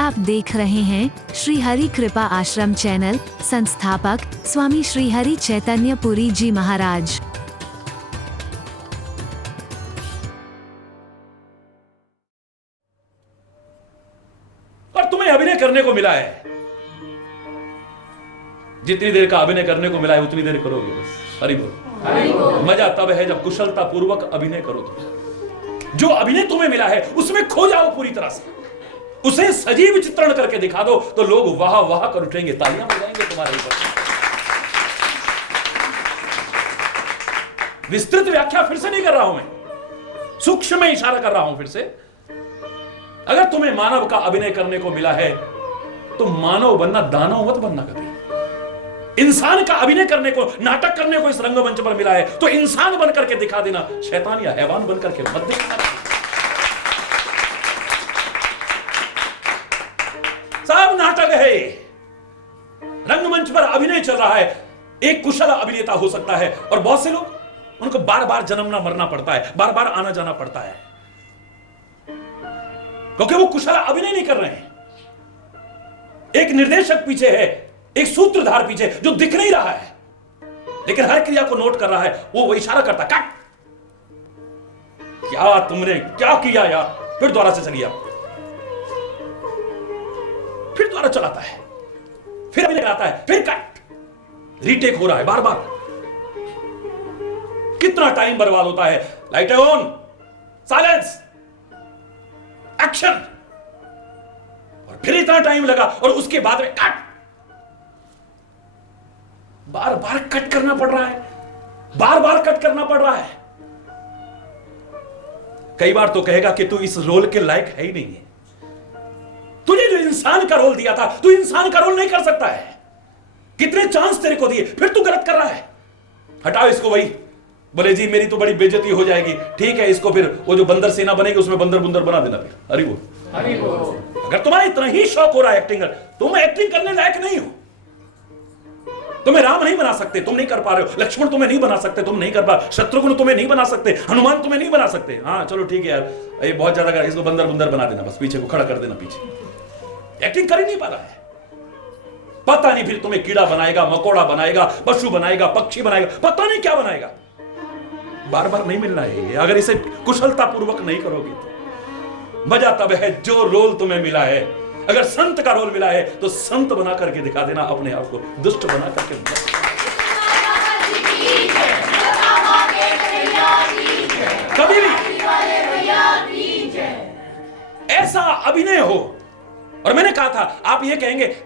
आप देख रहे हैं श्री हरि कृपा आश्रम चैनल। संस्थापक स्वामी श्री हरि चैतन्य पुरी जी महाराज। और तुम्हें अभिनय करने को मिला है, जितनी देर का अभिनय करने को मिला है उतनी देर करोगे बस। हरि बोल। मजा तब है जब कुशलता पूर्वक अभिनय करो। तुम जो अभिनय तुम्हें मिला है उसमें खो जाओ पूरी तरह से, उसे सजीव चित्रण करके दिखा दो तो लोग वाह वाह कर उठेंगे, तालियां बजाएंगे तुम्हारे ऊपर। विस्तृत व्याख्या फिर से नहीं कर रहा हूं मैं, सूक्ष्म में इशारा कर रहा हूं फिर से। अगर तुम्हें मानव का अभिनय करने को मिला है तो मानव बनना, दानव मत बनना कभी। इंसान का अभिनय करने को, नाटक करने को इस रंगमंच पर मिला है तो इंसान बनकर के दिखा देना, शैतान या हैवान बनकर के मत दिखाना। सब नाटक है, रंगमंच पर अभिनय चल रहा है। एक कुशल अभिनेता हो सकता है और बहुत से लोग, उनको बार बार जन्मना मरना पड़ता है, बार बार आना जाना पड़ता है, क्योंकि वो कुशल अभिनय नहीं कर रहे हैं। एक निर्देशक पीछे है, एक सूत्रधार पीछे जो दिख नहीं रहा है लेकिन हर क्रिया को नोट कर रहा है। वो इशारा करता, कट, क्या तुमने क्या किया यार, फिर दोबारा से चलिए, फिर दोबारा चलाता है, फिर अभिनय कराता है, फिर कट, रीटेक हो रहा है बार बार। कितना टाइम बर्बाद होता है। लाइट ऑन, साइलेंस, एक्शन, और फिर इतना टाइम लगा और उसके बाद में कट, बार बार कट करना पड़ रहा है, बार बार कट करना पड़ रहा है। कई बार तो कहेगा कि तू इस रोल के लायक है ही नहीं है, तुझे जो इंसान का रोल दिया था तू इंसान का रोल नहीं कर सकता है। कितने चांस तेरे को दिए, फिर तू गलत कर रहा है। हटाओ इसको। वही बोले जी मेरी तो बड़ी बेइज्जती हो जाएगी, ठीक है इसको फिर वो जो बंदर सेना बनेगी उसमें बंदर बुंदर बना देना फिर। हरि बोल, हरि बोल। अगर तुम्हारा इतना ही शौक हो रहा है एक्टिंग, तुम एक्टिंग करने लायक नहीं हो। तुम्हें राम नहीं बना सकते, तुम नहीं कर पा रहे हो। लक्ष्मण तुम्हें नहीं बना सकते, तुम नहीं कर पा। शत्रुघ्न तुम्हें नहीं बना सकते, हनुमान तुम्हें नहीं बना सकते। हाँ चलो ठीक है यार, ये बहुत ज्यादा कर, इसको बंदर बुंदर बना देना, बस पीछे को खड़ा कर देना पीछे। एक्टिंग कर ही नहीं पा रहा है, पता नहीं फिर तुम्हें कीड़ा बनाएगा, मकोड़ा बनाएगा, पशु बनाएगा, पक्षी बनाएगा, पता नहीं क्या बनाएगा। बार बार नहीं मिलना है। अगर इसे कुशलता पूर्वक नहीं करोगे तो मजा तब है जो रोल तुम्हें मिला है। अगर संत का रोल मिला है तो संत बना करके दिखा देना, अपने आप को दुष्ट बना करके। कभी भी ऐसा अभिनय हो। और मैंने कहा था, आप ये कहेंगे,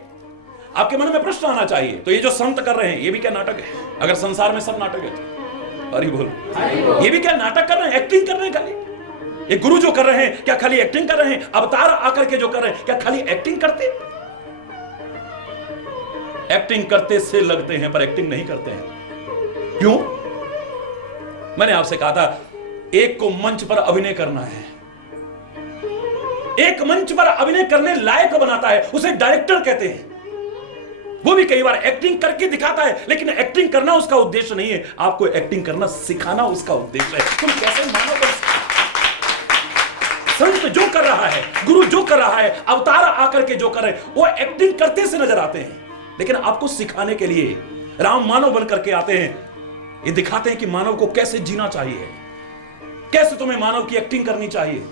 आपके मन में प्रश्न आना चाहिए, तो ये जो संत कर रहे हैं ये भी क्या नाटक है? अगर संसार में सब नाटक है तो हरि बोल, ये भी क्या नाटक कर रहे हैं, एक्टिंग कर रहे हैं खाली? ये गुरु जो कर रहे हैं क्या खाली एक्टिंग कर रहे हैं? अवतार आकर के जो कर रहे हैं क्या खाली एक्टिंग करते? एक्टिंग करते से लगते हैं पर एक्टिंग नहीं करते हैं। क्यों? मैंने आपसे कहा था, एक को मंच पर अभिनय करना है, एक मंच पर अभिनय करने लायक बनाता है, उसे डायरेक्टर कहते हैं। वो भी कई बार एक्टिंग करके दिखाता है, लेकिन एक्टिंग करना उसका उद्देश्य नहीं है। आपको एक्टिंग करना सिखाना उसका उद्देश्य है। तुम कैसे मानो? संत जो कर रहा है, गुरु जो कर रहा है, अवतार आकर के जो कर रहे हैं, वो एक्टिंग करते से नजर आते हैं, लेकिन आपको सिखाने के लिए राम मानव बन करके आते हैं। ये दिखाते हैं कि मानव को कैसे जीना चाहिए, कैसे तुम्हें मानव की एक्टिंग करनी चाहिए।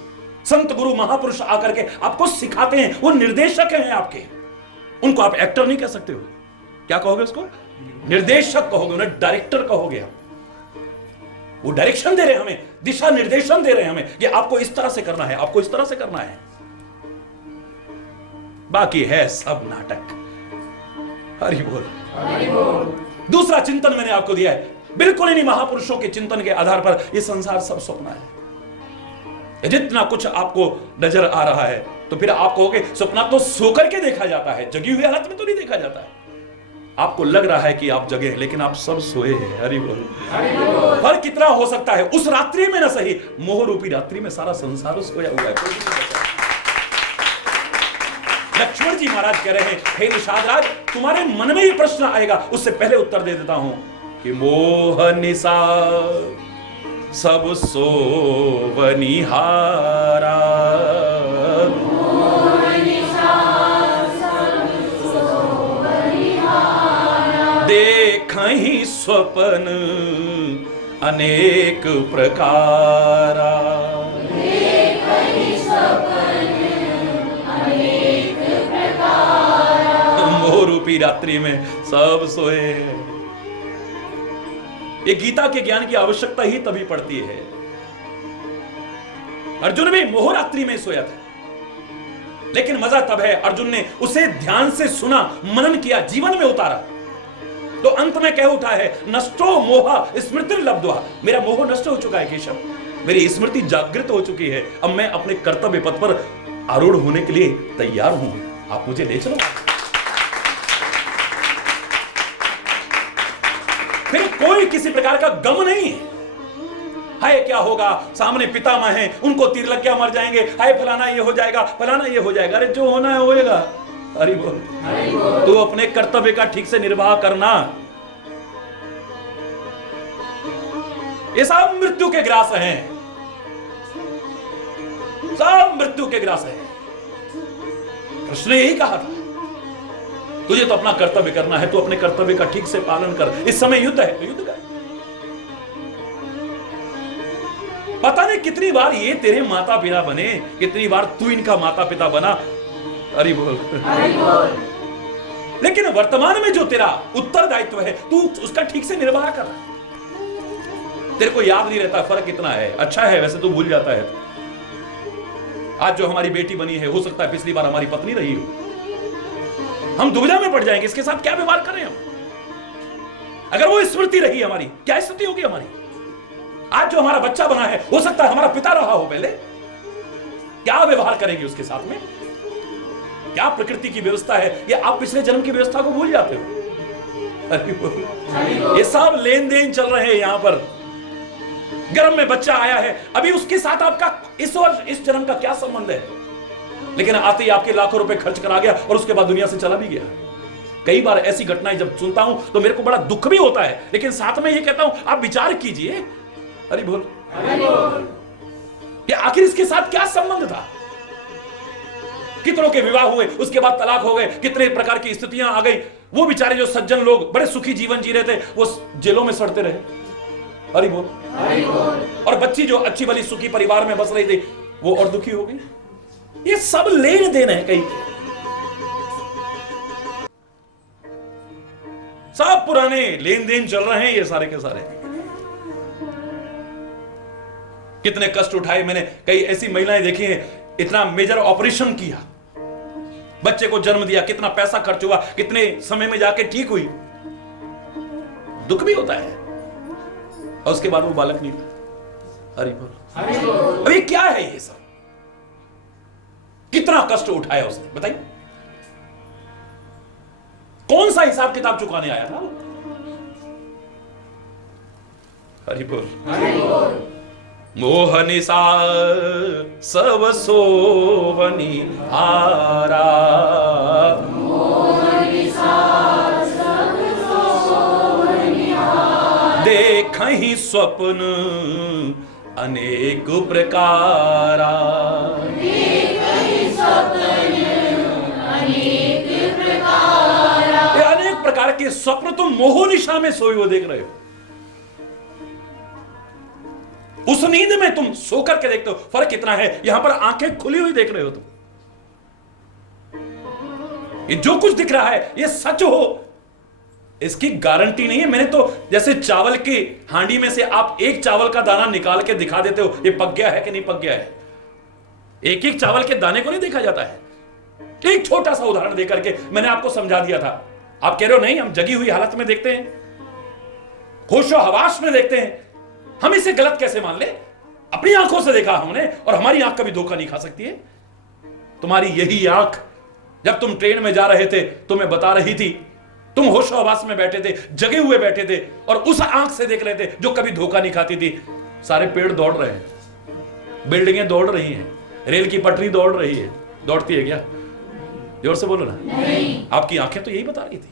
संत गुरु महापुरुष आकर के आपको सिखाते हैं, वो निर्देशक हैं आपके। उनको आप एक्टर नहीं कह सकते हो, क्या कहोगे उसको? निर्देशक कहोगे, उन्हें डायरेक्टर कहोगे। वो डायरेक्शन दे रहे हैं हमें, दिशा निर्देशन दे रहे हैं हमें कि आपको इस तरह से करना है, आपको इस तरह से करना है। बाकी है सब नाटक। हरि बोल, हरि बोल। दूसरा चिंतन मैंने आपको दिया है, बिल्कुल इन्हीं महापुरुषों के चिंतन के आधार पर यह संसार सब स्वप्न है। जितना कुछ आपको नजर आ रहा है तो फिर आप कहोगे सपना तो सो करके देखा जाता है, जगी हुई हालत में तो नहीं देखा जाता है। आपको लग रहा है कि आप जगे हैं लेकिन आप सब सोए हैं। हरि बोल। फर्क कितना हो सकता है? उस रात्रि में ना सही, मोह रूपी रात्रि में सारा संसार सोया हुआ है। लक्ष्मण जी महाराज कह रहे हैं, हे निषाद राज, तुम्हारे मन में ये प्रश्न आएगा, उससे पहले उत्तर दे देता हूं कि मोह निशा सब सोवनिहारा, मोह निशा सपन अनेक प्रकारा। मोह रूपी रात्रि में सब सोए। ये गीता के ज्ञान की आवश्यकता ही तभी पड़ती है। अर्जुन भी मोह रात्रि में सोया था, लेकिन मजा तब है अर्जुन ने उसे ध्यान से सुना, मनन किया, जीवन में उतारा, तो अंत में कह उठा है नष्टो मोह स्मृति लब्ध्वा। मेरा मोह नष्ट हो चुका है केशव, मेरी स्मृति जागृत हो चुकी है। अब मैं अपने कर्तव्य पथ पर आरूढ़ होने के लिए तैयार हूं, आप मुझे ले चलो। फिर कोई किसी प्रकार का गम नहीं है। हाय क्या होगा, सामने पितामह हैं, उनको तीर लग गया मर जाएंगे, हाय फलाना ये हो जाएगा, फलाना ये हो जाएगा। अरे जो होना है होएगा। हरि बोल। तू अपने कर्तव्य का ठीक से निर्वाह करना। ये सब मृत्यु के ग्रास हैं, सब मृत्यु के ग्रास हैं। कृष्ण ने यही कहा था, तुझे तो अपना कर्तव्य करना है, तू अपने कर्तव्य का ठीक से पालन कर। इस समय युद्ध है तो युद्ध कर। पता नहीं कितनी बार ये तेरे माता पिता बने, कितनी बार तू इनका माता पिता बना। हरि बोल। लेकिन वर्तमान में जो तेरा उत्तरदायित्व है, तू उसका ठीक से निर्वाह कर। तेरे को याद नहीं रहता फर्क कितना है। अच्छा है वैसे तू भूल जाता है। आज जो हमारी बेटी बनी है, हो सकता है पिछली बार हमारी पत्नी रही हो। हम दुविधा में पड़ जाएंगे, इसके साथ क्या व्यवहार करें हम। अगर वो स्मृति रही हमारी, क्या स्थिति होगी हमारी। आज जो हमारा बच्चा बना है, हो सकता है हमारा पिता रहा हो पहले। क्या व्यवहार करेंगे उसके साथ में। क्या प्रकृति की व्यवस्था है, ये आप पिछले जन्म की व्यवस्था को भूल जाते हो। ये सब लेन देन चल रहे हैं यहां पर। गर्भ में बच्चा आया है, अभी उसके साथ आपका इस वर्ष इस जन्म का क्या संबंध है। लेकिन आते ही आपके लाखों रुपए खर्च करा गया और उसके बाद दुनिया से चला भी गया। कई बार ऐसी घटनाएं जब सुनता हूं तो मेरे को बड़ा दुख भी होता है, लेकिन साथ में ये कहता हूं आप विचार कीजिए। हरि बोल। ये आखिर इसके साथ क्या संबंध था। कितनों के विवाह हुए, उसके बाद तलाक हो गए, कितने प्रकार की स्थितियां आ गई। वो बेचारे जो सज्जन लोग बड़े सुखी जीवन जी रहे थे, वो जेलों में सड़ते रहे। हरि बोल। और बच्ची जो अच्छी भली सुखी परिवार में बस रही थी, वो और दुखी हो गई। ये सब लेन देन है कहीं, सब पुराने लेन देन चल रहे हैं ये सारे के सारे। कितने कष्ट उठाए मैंने। कई ऐसी महिलाएं देखी हैं, इतना मेजर ऑपरेशन किया, बच्चे को जन्म दिया, कितना पैसा खर्च हुआ, कितने समय में जाके ठीक हुई। दुख भी होता है, और उसके बाद वो बालक नहीं था। हरि बोल। अभी क्या है ये सब, कितना कष्ट उठाया उसने, बताइए। कौन सा हिसाब किताब चुकाने आया था। हरि बोल। मोहनिसा सब सोवनी हारा, देखहि स्वप्न अनेक प्रकारा। ये अनेक प्रकार के स्वप्न तुम मोह निशा में सोए हुए देख रहे हो। उस नींद में तुम सो करके देखते हो। फर्क कितना है, यहां पर आंखें खुली हुई देख रहे हो तुम। ये जो कुछ दिख रहा है ये सच हो, इसकी गारंटी नहीं है। मैंने तो जैसे चावल की हांडी में से आप एक चावल का दाना निकाल के दिखा देते हो, ये पक गया है कि नहीं पक गया है। एक एक चावल के दाने को नहीं देखा जाता है। एक छोटा सा उदाहरण देकर के मैंने आपको समझा दिया था। आप कह रहे हो नहीं, हम जगी हुई हालत में देखते हैं, होशो हवास में देखते हैं। हम इसे गलत कैसे मान ले। अपनी आंखों से देखा हमने, और हमारी आंख कभी धोखा नहीं खा सकती है। तुम्हारी यही आंख जब तुम ट्रेन में जा रहे थे तुम्हें बता रही थी, तुम होशो हवास में बैठे थे, जगे हुए बैठे थे, और उस आंख से देख रहे थे जो कभी धोखा नहीं खाती थी। सारे पेड़ दौड़ रहे हैं, बिल्डिंगें दौड़ रही हैं, रेल की पटरी दौड़ रही है। दौड़ती है क्या? जोर से बोलो ना। नहीं। आपकी आंखें तो यही बता रही थी।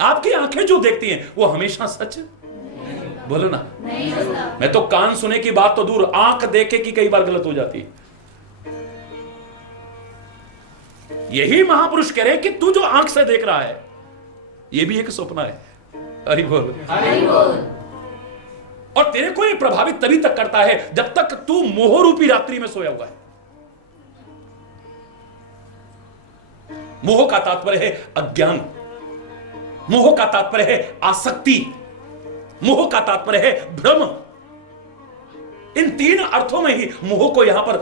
आपकी आंखें जो देखती हैं वो हमेशा सच, बोलो ना। नहीं। मैं तो कान सुने की बात तो दूर, आंख देखे की कई बार गलत हो जाती है। यही महापुरुष कह रहे हैं कि तू जो आंख से देख रहा है ये भी एक सपना है। हरि बोल। और तेरे को ये प्रभावित तभी तक करता है जब तक तू मोह रूपी रात्रि में सोया हुआ है। मोह का तात्पर्य है अज्ञान, मोह का तात्पर्य है आसक्ति, मोह का तात्पर्य है भ्रम। इन तीन अर्थों में ही मोह को यहां पर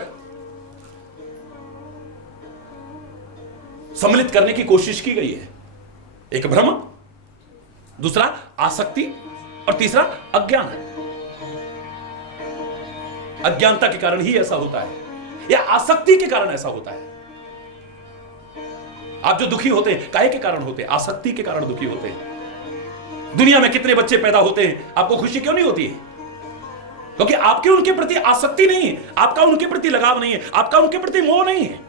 सम्मिलित करने की कोशिश की गई है। एक भ्रम, दूसरा आसक्ति और तीसरा अज्ञान। अज्ञानता के कारण ही ऐसा होता है या आसक्ति के कारण ऐसा होता है। आप जो दुखी होते हैं काहे के कारण होते हैं? आसक्ति के कारण दुखी होते हैं। दुनिया में कितने बच्चे पैदा होते हैं, आपको खुशी क्यों नहीं होती है? क्योंकि आपके उनके प्रति आसक्ति नहीं है, आपका उनके प्रति लगाव नहीं है, आपका उनके प्रति मोह नहीं है।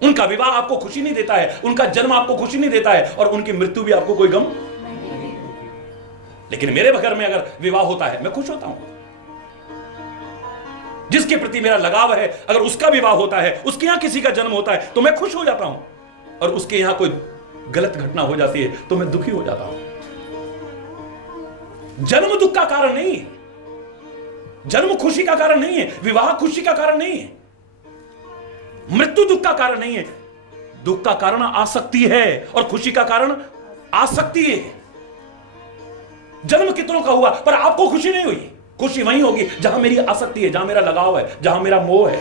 उनका विवाह आपको खुशी नहीं देता है, उनका जन्म आपको खुशी नहीं देता है और उनकी मृत्यु भी आपको कोई गम। लेकिन मेरे घर में अगर विवाह होता है मैं खुश होता हूं। जिसके प्रति मेरा लगाव है अगर उसका विवाह होता है, उसके यहां किसी का जन्म होता है तो मैं खुश हो जाता हूं, और उसके यहां कोई गलत घटना हो जाती है तो मैं दुखी हो जाता हूं। जन्म दुख का कारण नहीं है, जन्म खुशी का कारण नहीं है, विवाह खुशी का कारण नहीं है, मृत्यु दुख का कारण नहीं है। दुख का कारण आसक्ति है और खुशी का कारण आसक्ति है। जन्म कितनों का हुआ पर आपको खुशी नहीं हुई, खुशी वहीं होगी जहां मेरी आसक्ति है, जहां मेरा लगाव है, जहां मेरा मोह है।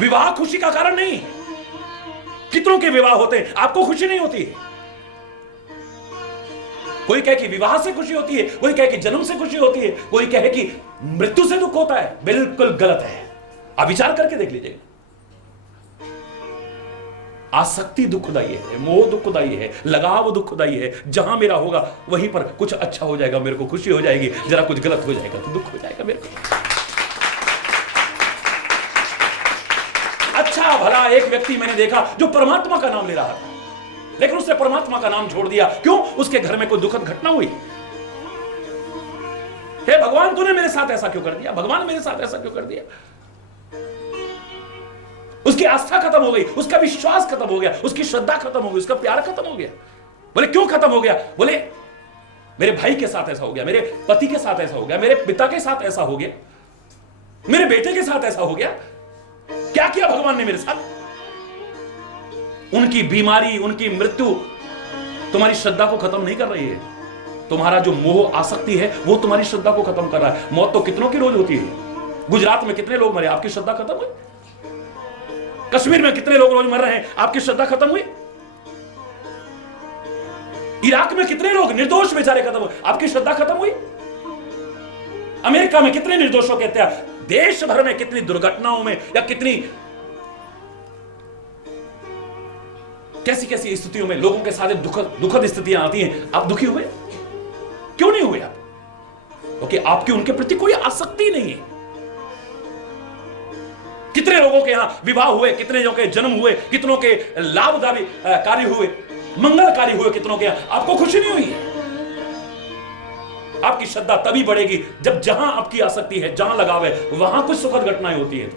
विवाह खुशी का कारण नहीं है। कितनों के विवाह होते हैं, आपको खुशी नहीं होती है। कोई कहे कि विवाह से खुशी होती है, कोई कहे कि जन्म से खुशी होती है, कोई कहे कि मृत्यु से दुख होता है। बिल्कुल गलत है। आप विचार करके देख लीजिए। आसक्ति दुखदाई है, मोह दुखदाई है, लगाव दुखदाई है। जहां मेरा होगा वहीं पर कुछ अच्छा हो जाएगा, मेरे को खुशी हो जाएगी, जरा कुछ गलत हो जाएगा तो दुख हो जाएगा मेरे को। अच्छा भला एक व्यक्ति मैंने देखा जो परमात्मा का नाम ले रहा था, लेकिन उसने परमात्मा का नाम छोड़ दिया। क्यों? उसके घर में कोई दुखद घटना हुई। हे भगवान, तूने मेरे साथ ऐसा क्यों कर दिया? भगवान मेरे साथ ऐसा क्यों कर दिया? उसकी आस्था खत्म हो गई, उसका विश्वास खत्म हो गया, उसकी श्रद्धा खत्म हो गई, उसका प्यार खत्म हो गया। बोले क्यों खत्म हो गया? बोले मेरे भाई के साथ ऐसा हो गया, मेरे पति के साथ ऐसा हो गया, मेरे पिता के साथ ऐसा हो गया, मेरे बेटे के साथ ऐसा हो गया। क्या किया भगवान ने मेरे साथ? उनकी बीमारी, उनकी मृत्यु तुम्हारी श्रद्धा को खत्म नहीं कर रही है। तुम्हारा जो मोह आसक्ति है वो तुम्हारी श्रद्धा को खत्म कर रहा है। मौत तो कितनों की रोज होती है। गुजरात में कितने लोग मरे, आपकी श्रद्धा खत्म हुई? कश्मीर में कितने लोग रोज मर रहे हैं, आपकी श्रद्धा खत्म हुई? इराक में कितने लोग निर्दोष बेचारे खत्म हुए, आपकी श्रद्धा खत्म हुई? अमेरिका में कितने निर्दोषों के हत्या, देश भर में कितनी दुर्घटनाओं में या कितनी कैसी कैसी स्थितियों में लोगों के साथ दुखद स्थितियां आती हैं। आप दुखी हुए? क्यों नहीं हुए आप? क्योंकि आपकी उनके प्रति कोई आसक्ति नहीं है। कितने लोगों के यहां विवाह हुए, कितने लोगों के जन्म हुए, कितनों के लाभदायी कार्य हुए, मंगलकारी हुए, कितनों के आपको खुशी नहीं हुई। आपकी श्रद्धा तभी बढ़ेगी जब जहां आपकी आसक्ति है, जहां लगाव है, वहां कुछ सुखद घटनाएं होती है।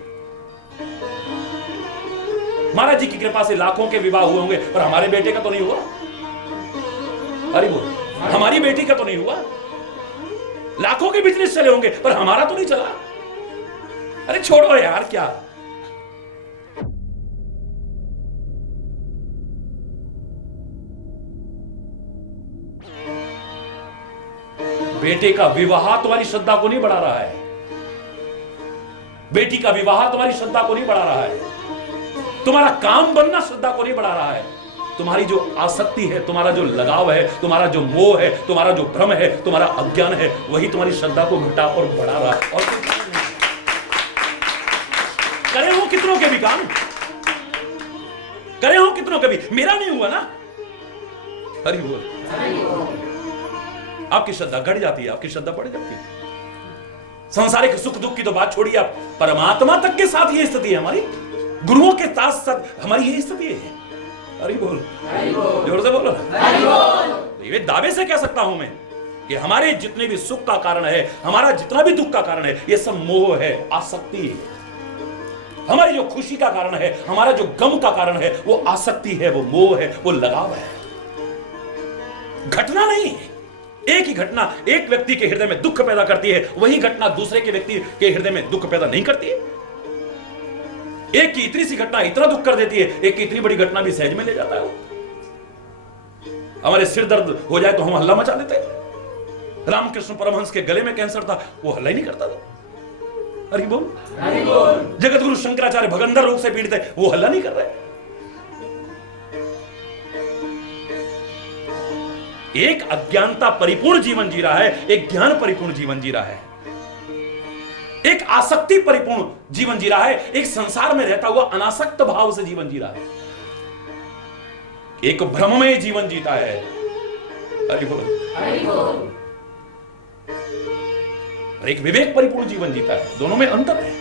महाराज जी की कृपा से लाखों के विवाह हुए होंगे पर हमारे बेटे का तो नहीं हुआ। अरे बोल, हमारी बेटी का तो नहीं हुआ। लाखों के बिजनेस चले होंगे पर हमारा तो नहीं चला। अरे छोड़ो यार, क्या बेटे का विवाह तुम्हारी श्रद्धा को नहीं बढ़ा रहा है। बेटी का विवाह तुम्हारी श्रद्धा को नहीं बढ़ा रहा है। तुम्हारा काम बनना श्रद्धा को नहीं बढ़ा रहा है। तुम्हारी जो आसक्ति है, तुम्हारा जो लगाव है, तुम्हारा जो मोह है, तुम्हारा जो भ्रम है, तुम्हारा अज्ञान है, वही तुम्हारी श्रद्धा को घटा और बढ़ा रहा है। और करे हो कितनों के भी काम, करे हो कितनों के भी, मेरा नहीं हुआ ना। हरि बोल। आपकी श्रद्धा घट जाती है, आपकी श्रद्धा बढ़ जाती है। सांसारिक सुख दुख की तो बात छोड़िए, आप परमात्मा तक के साथ ये स्थिति है हमारी, गुरुओं के साथ हमारी यही स्थिति है। अरे बोल, जोर से बोलो। ये दावे से कह सकता हूं मैं कि हमारे जितने भी सुख का कारण है, हमारा जितना भी दुख का कारण है, ये सब मोह है, आसक्ति है। हमारी जो खुशी का कारण है, हमारा जो गम का कारण है, वो आसक्ति है, वो मोह है, वो लगाव है। घटना नहीं है। एक ही घटना एक व्यक्ति के हृदय में दुख पैदा करती है, वही घटना दूसरे के व्यक्ति के हृदय में दुख पैदा नहीं करती है। एक की इतनी सी घटना इतना दुख कर देती है, एक की इतनी बड़ी घटना भी सहज में ले जाता है। हमारे सिर दर्द हो जाए तो हम हल्ला मचा देते हैं। रामकृष्ण परमहंस के गले में कैंसर था, वो हल्ला ही नहीं करता था। हरि बोल, हरि बोल। जगत गुरु शंकराचार्य भगंदर रोग से पीड़ित है, वो हल्ला नहीं कर रहे। एक अज्ञानता परिपूर्ण जीवन जी रहा है, एक ज्ञान परिपूर्ण जीवन जी रहा है, एक आसक्ति परिपूर्ण जीवन जी रहा है, एक संसार में रहता हुआ अनासक्त भाव से जीवन जी रहा है, एक भ्रममय जीवन जीता है। हरि बोल, हरि बोल। एक विवेक परिपूर्ण जीवन जीता है। दोनों में अंतर है।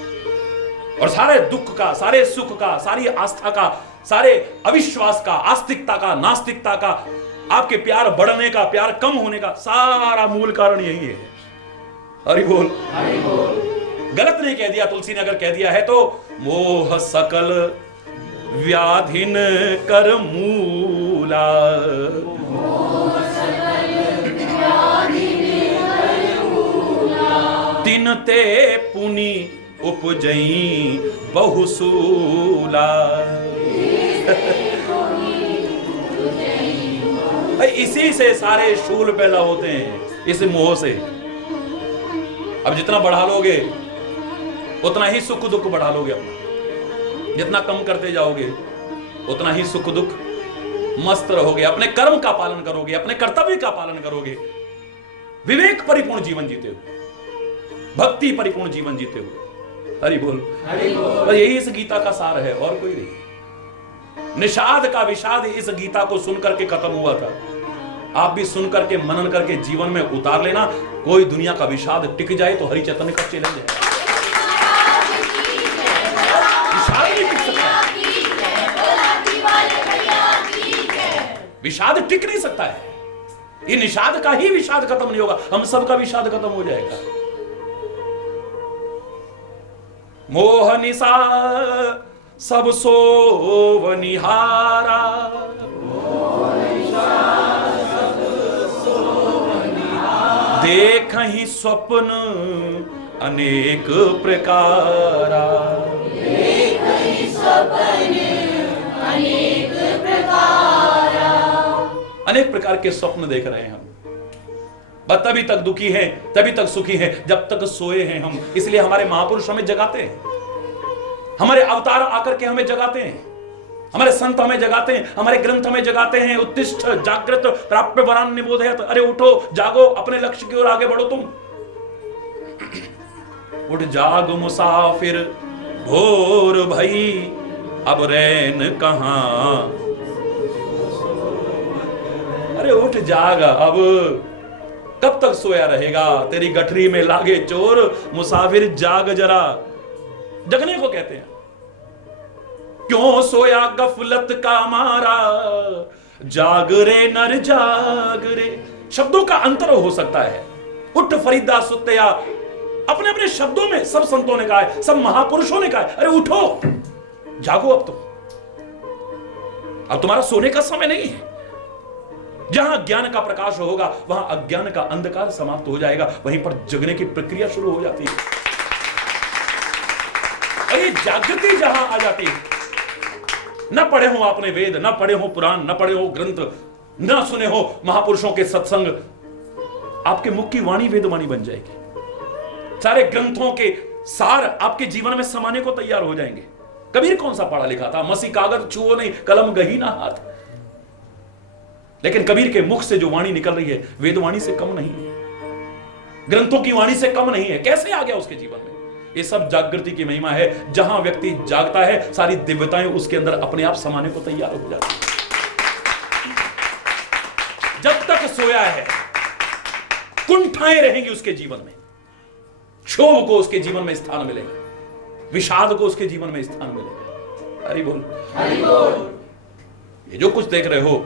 और सारे दुख का, सारे सुख का, सारी आस्था का, सारे अविश्वास का, आस्तिकता का, नास्तिकता का, आपके प्यार बढ़ने का, प्यार कम होने का सारा मूल कारण यही है। हरि बोल, हरि बोल। गलत नहीं कह दिया तुलसी ने, अगर कह दिया है तो मोह सकल व्याधिन कर मूला, तिन ते पुनि उपजई बहुसूला। इसी से सारे शूल पैदा होते हैं, इस मोह से। अब जितना बढ़ा लोगे उतना ही सुख दुख बढ़ा लोगे अपना, जितना कम करते जाओगे उतना ही सुख दुख मस्त रहोगे, अपने कर्म का पालन करोगे, अपने कर्तव्य का पालन करोगे, विवेक परिपूर्ण जीवन जीते हो, भक्ति परिपूर्ण जीवन जीते हो। हरि बोल, हरि बोल। और यही इस गीता का सार है, और कोई नहीं। निषाद का विषाद इस गीता को सुनकर के खत्म हुआ था। आप भी सुनकर के मनन करके जीवन में उतार लेना। कोई दुनिया का विषाद टिक जाए तो हरि चैतन्य का चैलेंज है। विषाद नहीं टिक सकता, विषाद टिक नहीं सकता है। ये निषाद का ही विषाद खत्म नहीं होगा, हम सबका विषाद खत्म हो जाएगा। मोह निशा सब सोवनिहारा, देखहि स्वप्न अनेक प्रकारा, अनेक प्रकार के स्वप्न देख रहे हैं हम। बस तभी तक दुखी हैं, तभी तक सुखी हैं जब तक सोए हैं हम। इसलिए हमारे महापुरुष हमें जगाते हैं, हमारे अवतार आकर के हमें जगाते हैं, हमारे संत हमें जगाते हैं, हमारे ग्रंथ हमें जगाते हैं। उत्तिष्ठ जागृत प्राप्य वरान निबोधयत, अरे उठो जागो, अपने लक्ष्य की ओर आगे बढ़ो तुम। उठ जाग मुसाफिर भोर भई, अब रैन कहां। अरे उठ जाग, अब कब तक सोया रहेगा, तेरी गठरी में लागे चोर, मुसाफिर जाग जरा। जगने को कहते हैं। क्यों सोया गफलत का मारा, जाग रे नर जाग रे। शब्दों का अंतर हो सकता है। उठ फरीदा सुतया, अपने अपने शब्दों में सब संतों ने कहा है, सब महापुरुषों ने कहा है, अरे उठो जागो, अब तुम्हारा सोने का समय नहीं है। जहां ज्ञान का प्रकाश होगा वहां अज्ञान का अंधकार समाप्त हो जाएगा, वहीं पर जगने की प्रक्रिया शुरू हो जाती है। और ये जागृति जहां आ जाती है, न पढ़े हो आपने वेद, न पढ़े हो पुराण, न पढ़े हो ग्रंथ, न सुने हो महापुरुषों के सत्संग, आपके मुख की वाणी वेदवाणी बन जाएगी। सारे ग्रंथों के सार आपके जीवन में समाने को तैयार हो जाएंगे। कबीर कौन सा पढ़ा लिखा था, मसी कागज छुओ नहीं, कलम गही ना हाथ। लेकिन कबीर के मुख से जो वाणी निकल रही है वेदवाणी से कम नहीं है, ग्रंथों की वाणी से कम नहीं है। कैसे आ गया उसके जीवन में? ये सब जागृति की महिमा है। जहां व्यक्ति जागता है सारी दिव्यताएं उसके अंदर अपने आप समाने को तैयार हो जाती है। जब तक सोया है कुंठाएं रहेंगी उसके जीवन में, क्षोभ को उसके जीवन में स्थान मिलेगा, विषाद को उसके जीवन में स्थान मिलेगा। हरि बोल, हरि बोल। ये जो कुछ देख रहे हो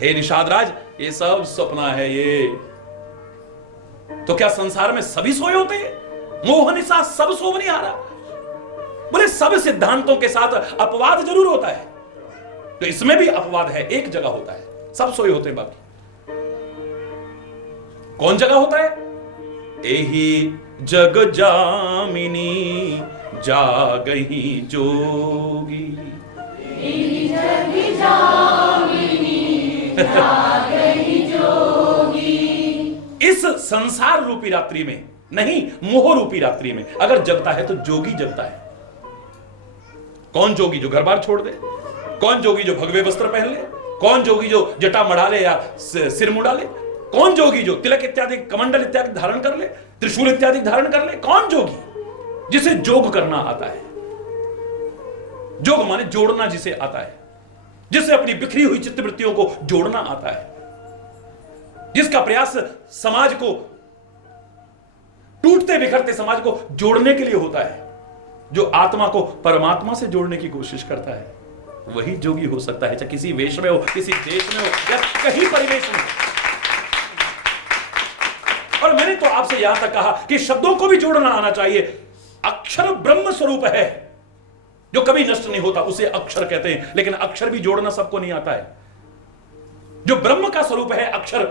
हे निषाद राज, ये सब सपना है। ये तो क्या संसार में सभी सोए होते हैं? मोह निशा सब सो नहीं आ रहा। बोले सब सिद्धांतों के साथ अपवाद जरूर होता है, तो इसमें भी अपवाद है। एक जगह होता है, सब सोए होते हैं बाकी। कौन जगह होता है? एही जग जामिनी जागही जोगी। एही जग जामिनी जागही जोगी। इस संसार रूपी रात्रि में नहीं, मोह रूपी रात्रि में अगर जगता है तो जोगी जगता है। कौन जोगी? जो घर बार छोड़ दे। कौन जोगी? जो भगवे वस्त्र पहन ले। कौन जोगी? जो जटा मढ़ा ले या सिर मुड़ा ले। कौन जोगी? जो तिलक इत्यादि, कमंडल इत्यादि धारण कर ले, त्रिशूल इत्यादि धारण कर ले। कौन जोगी? जिसे जोग करना आता है। जोग माने जोड़ना जिसे आता है, जिसे अपनी बिखरी हुई चित्तवृत्तियों को जोड़ना आता है, जिसका प्रयास समाज को, टूटते बिखरते समाज को जोड़ने के लिए होता है, जो आत्मा को परमात्मा से जोड़ने की कोशिश करता है, वही जोगी हो सकता है। चाहे किसी वेश में हो, किसी देश में हो या कहीं परिवेश में। और मैंने तो आपसे यहां तक कहा कि शब्दों को भी जोड़ना आना चाहिए। अक्षर ब्रह्म स्वरूप है जो कभी नष्ट नहीं होता, उसे अक्षर कहते हैं। लेकिन अक्षर भी जोड़ना सबको नहीं आता है। जो ब्रह्म का स्वरूप है अक्षर,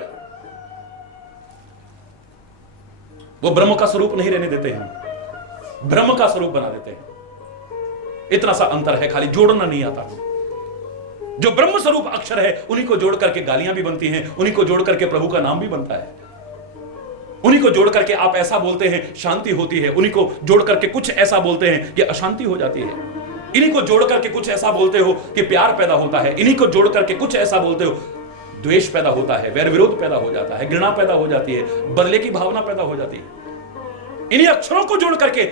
वो ब्रह्म का स्वरूप नहीं रहने देते हैं, ब्रह्म का स्वरूप बना देते हैं। इतना सा अंतर है, खाली जोड़ना नहीं आता। जो ब्रह्म स्वरूप अक्षर है उन्हीं को जोड़ करके गालियां भी बनती हैं, उन्हीं को जोड़ करके प्रभु का नाम भी बनता है, उन्हीं को जोड़ करके आप ऐसा बोलते हैं शांति होती है, उन्हीं को जोड़ करके कुछ ऐसा बोलते हैं कि अशांति हो जाती है, इन्हीं को जोड़ करके कुछ ऐसा बोलते हो कि प्यार पैदा होता है, इन्हीं को जोड़ करके कुछ ऐसा बोलते हो द्वेष पैदा होता है, वैर विरोध पैदा हो जाता है, घृणा पैदा हो जाती है, बदले की भावना पैदा हो जाती है। इन्हीं अक्षरों को जोड़ करके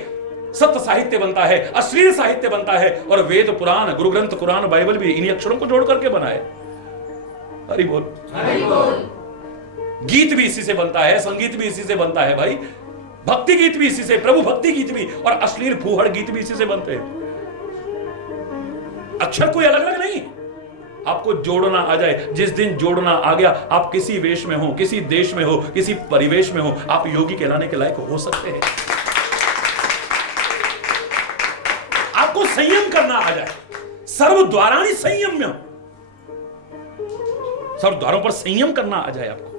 सत्य साहित्य बनता है, अश्लील साहित्य बनता है, और वेद पुराण, गुरु ग्रंथ कुरान, बाइबल भी इन्हीं अक्षरों को जोड़ करके बना है। हरि बोल, हरि बोल। गीत भी इसी से बनता है, संगीत भी इसी से बनता है भाई, भक्ति गीत भी इसी से, प्रभु भक्ति गीत भी, और अश्लील फूहड़ गीत भी इसी से बनते हैं। अक्षर कोई अलग अलग नहीं, आपको जोड़ना आ जाए। जिस दिन जोड़ना आ गया, आप किसी वेश में हो, किसी देश में हो, किसी परिवेश में हो, आप योगी कहलाने के लायक हो सकते हैं। आपको संयम करना आ जाए, सर्व द्वाराणि संयम्य, सर्व द्वारों पर संयम करना आ जाए आपको,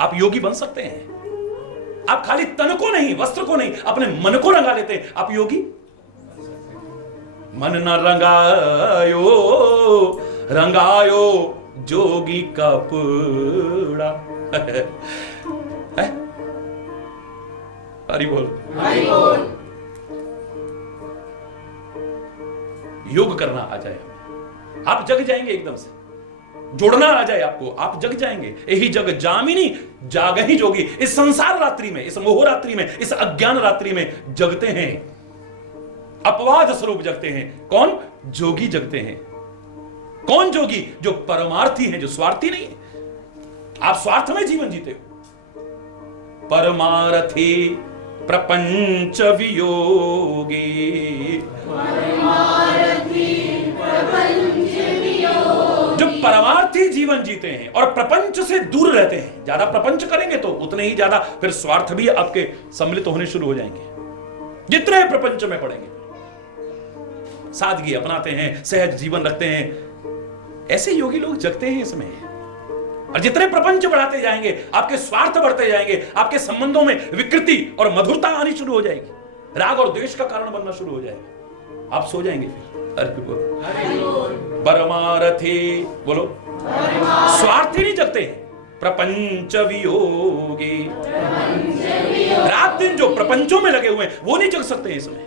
आप योगी बन सकते हैं। आप खाली तन को नहीं, वस्त्र को नहीं, अपने मन को रंगा लेते हैं, आप योगी। मन न रंगायो रंगायो जोगी कपड़ा। हरि बोल, हरि बोल। योग करना आ जाए, आप जग जाएंगे एकदम से। जोड़ना आ जाए आपको, आप जग जाएंगे। यही जग जामिनी जागही जोगी। इस संसार रात्रि में, इस मोह रात्रि में, इस अज्ञान रात्रि में जगते हैं, अपवाद स्वरूप जगते हैं। कौन? जोगी जगते हैं। कौन जोगी? जो परमार्थी हैं, जो स्वार्थी नहीं है। आप स्वार्थ में जीवन जीते हो। परमार्थी प्रपंच वियोगी, जो परमार्थी जीवन जीते हैं और प्रपंच से दूर रहते हैं। ज्यादा प्रपंच करेंगे तो उतने ही ज्यादा फिर स्वार्थ भी आपके सम्मिलित होने शुरू हो जाएंगे। जितने प्रपंच में पड़ेंगे, सादगी अपनाते हैं, सहज जीवन रखते हैं, ऐसे योगी लोग जगते हैं इसमें। और जितने प्रपंच बढ़ाते जाएंगे, आपके स्वार्थ बढ़ते जाएंगे, आपके संबंधों में विकृति और मधुरता आनी शुरू हो जाएगी, राग और द्वेष का कारण बनना शुरू हो जाएगा, आप सो जाएंगे फिर। हरि बोल। परमार्थी बोलो, स्वार्थी नहीं जगते हैं, प्रपंच वियोगी। रात दिन जो प्रपंचों में लगे हुए हैं वो नहीं जग सकते इसमें।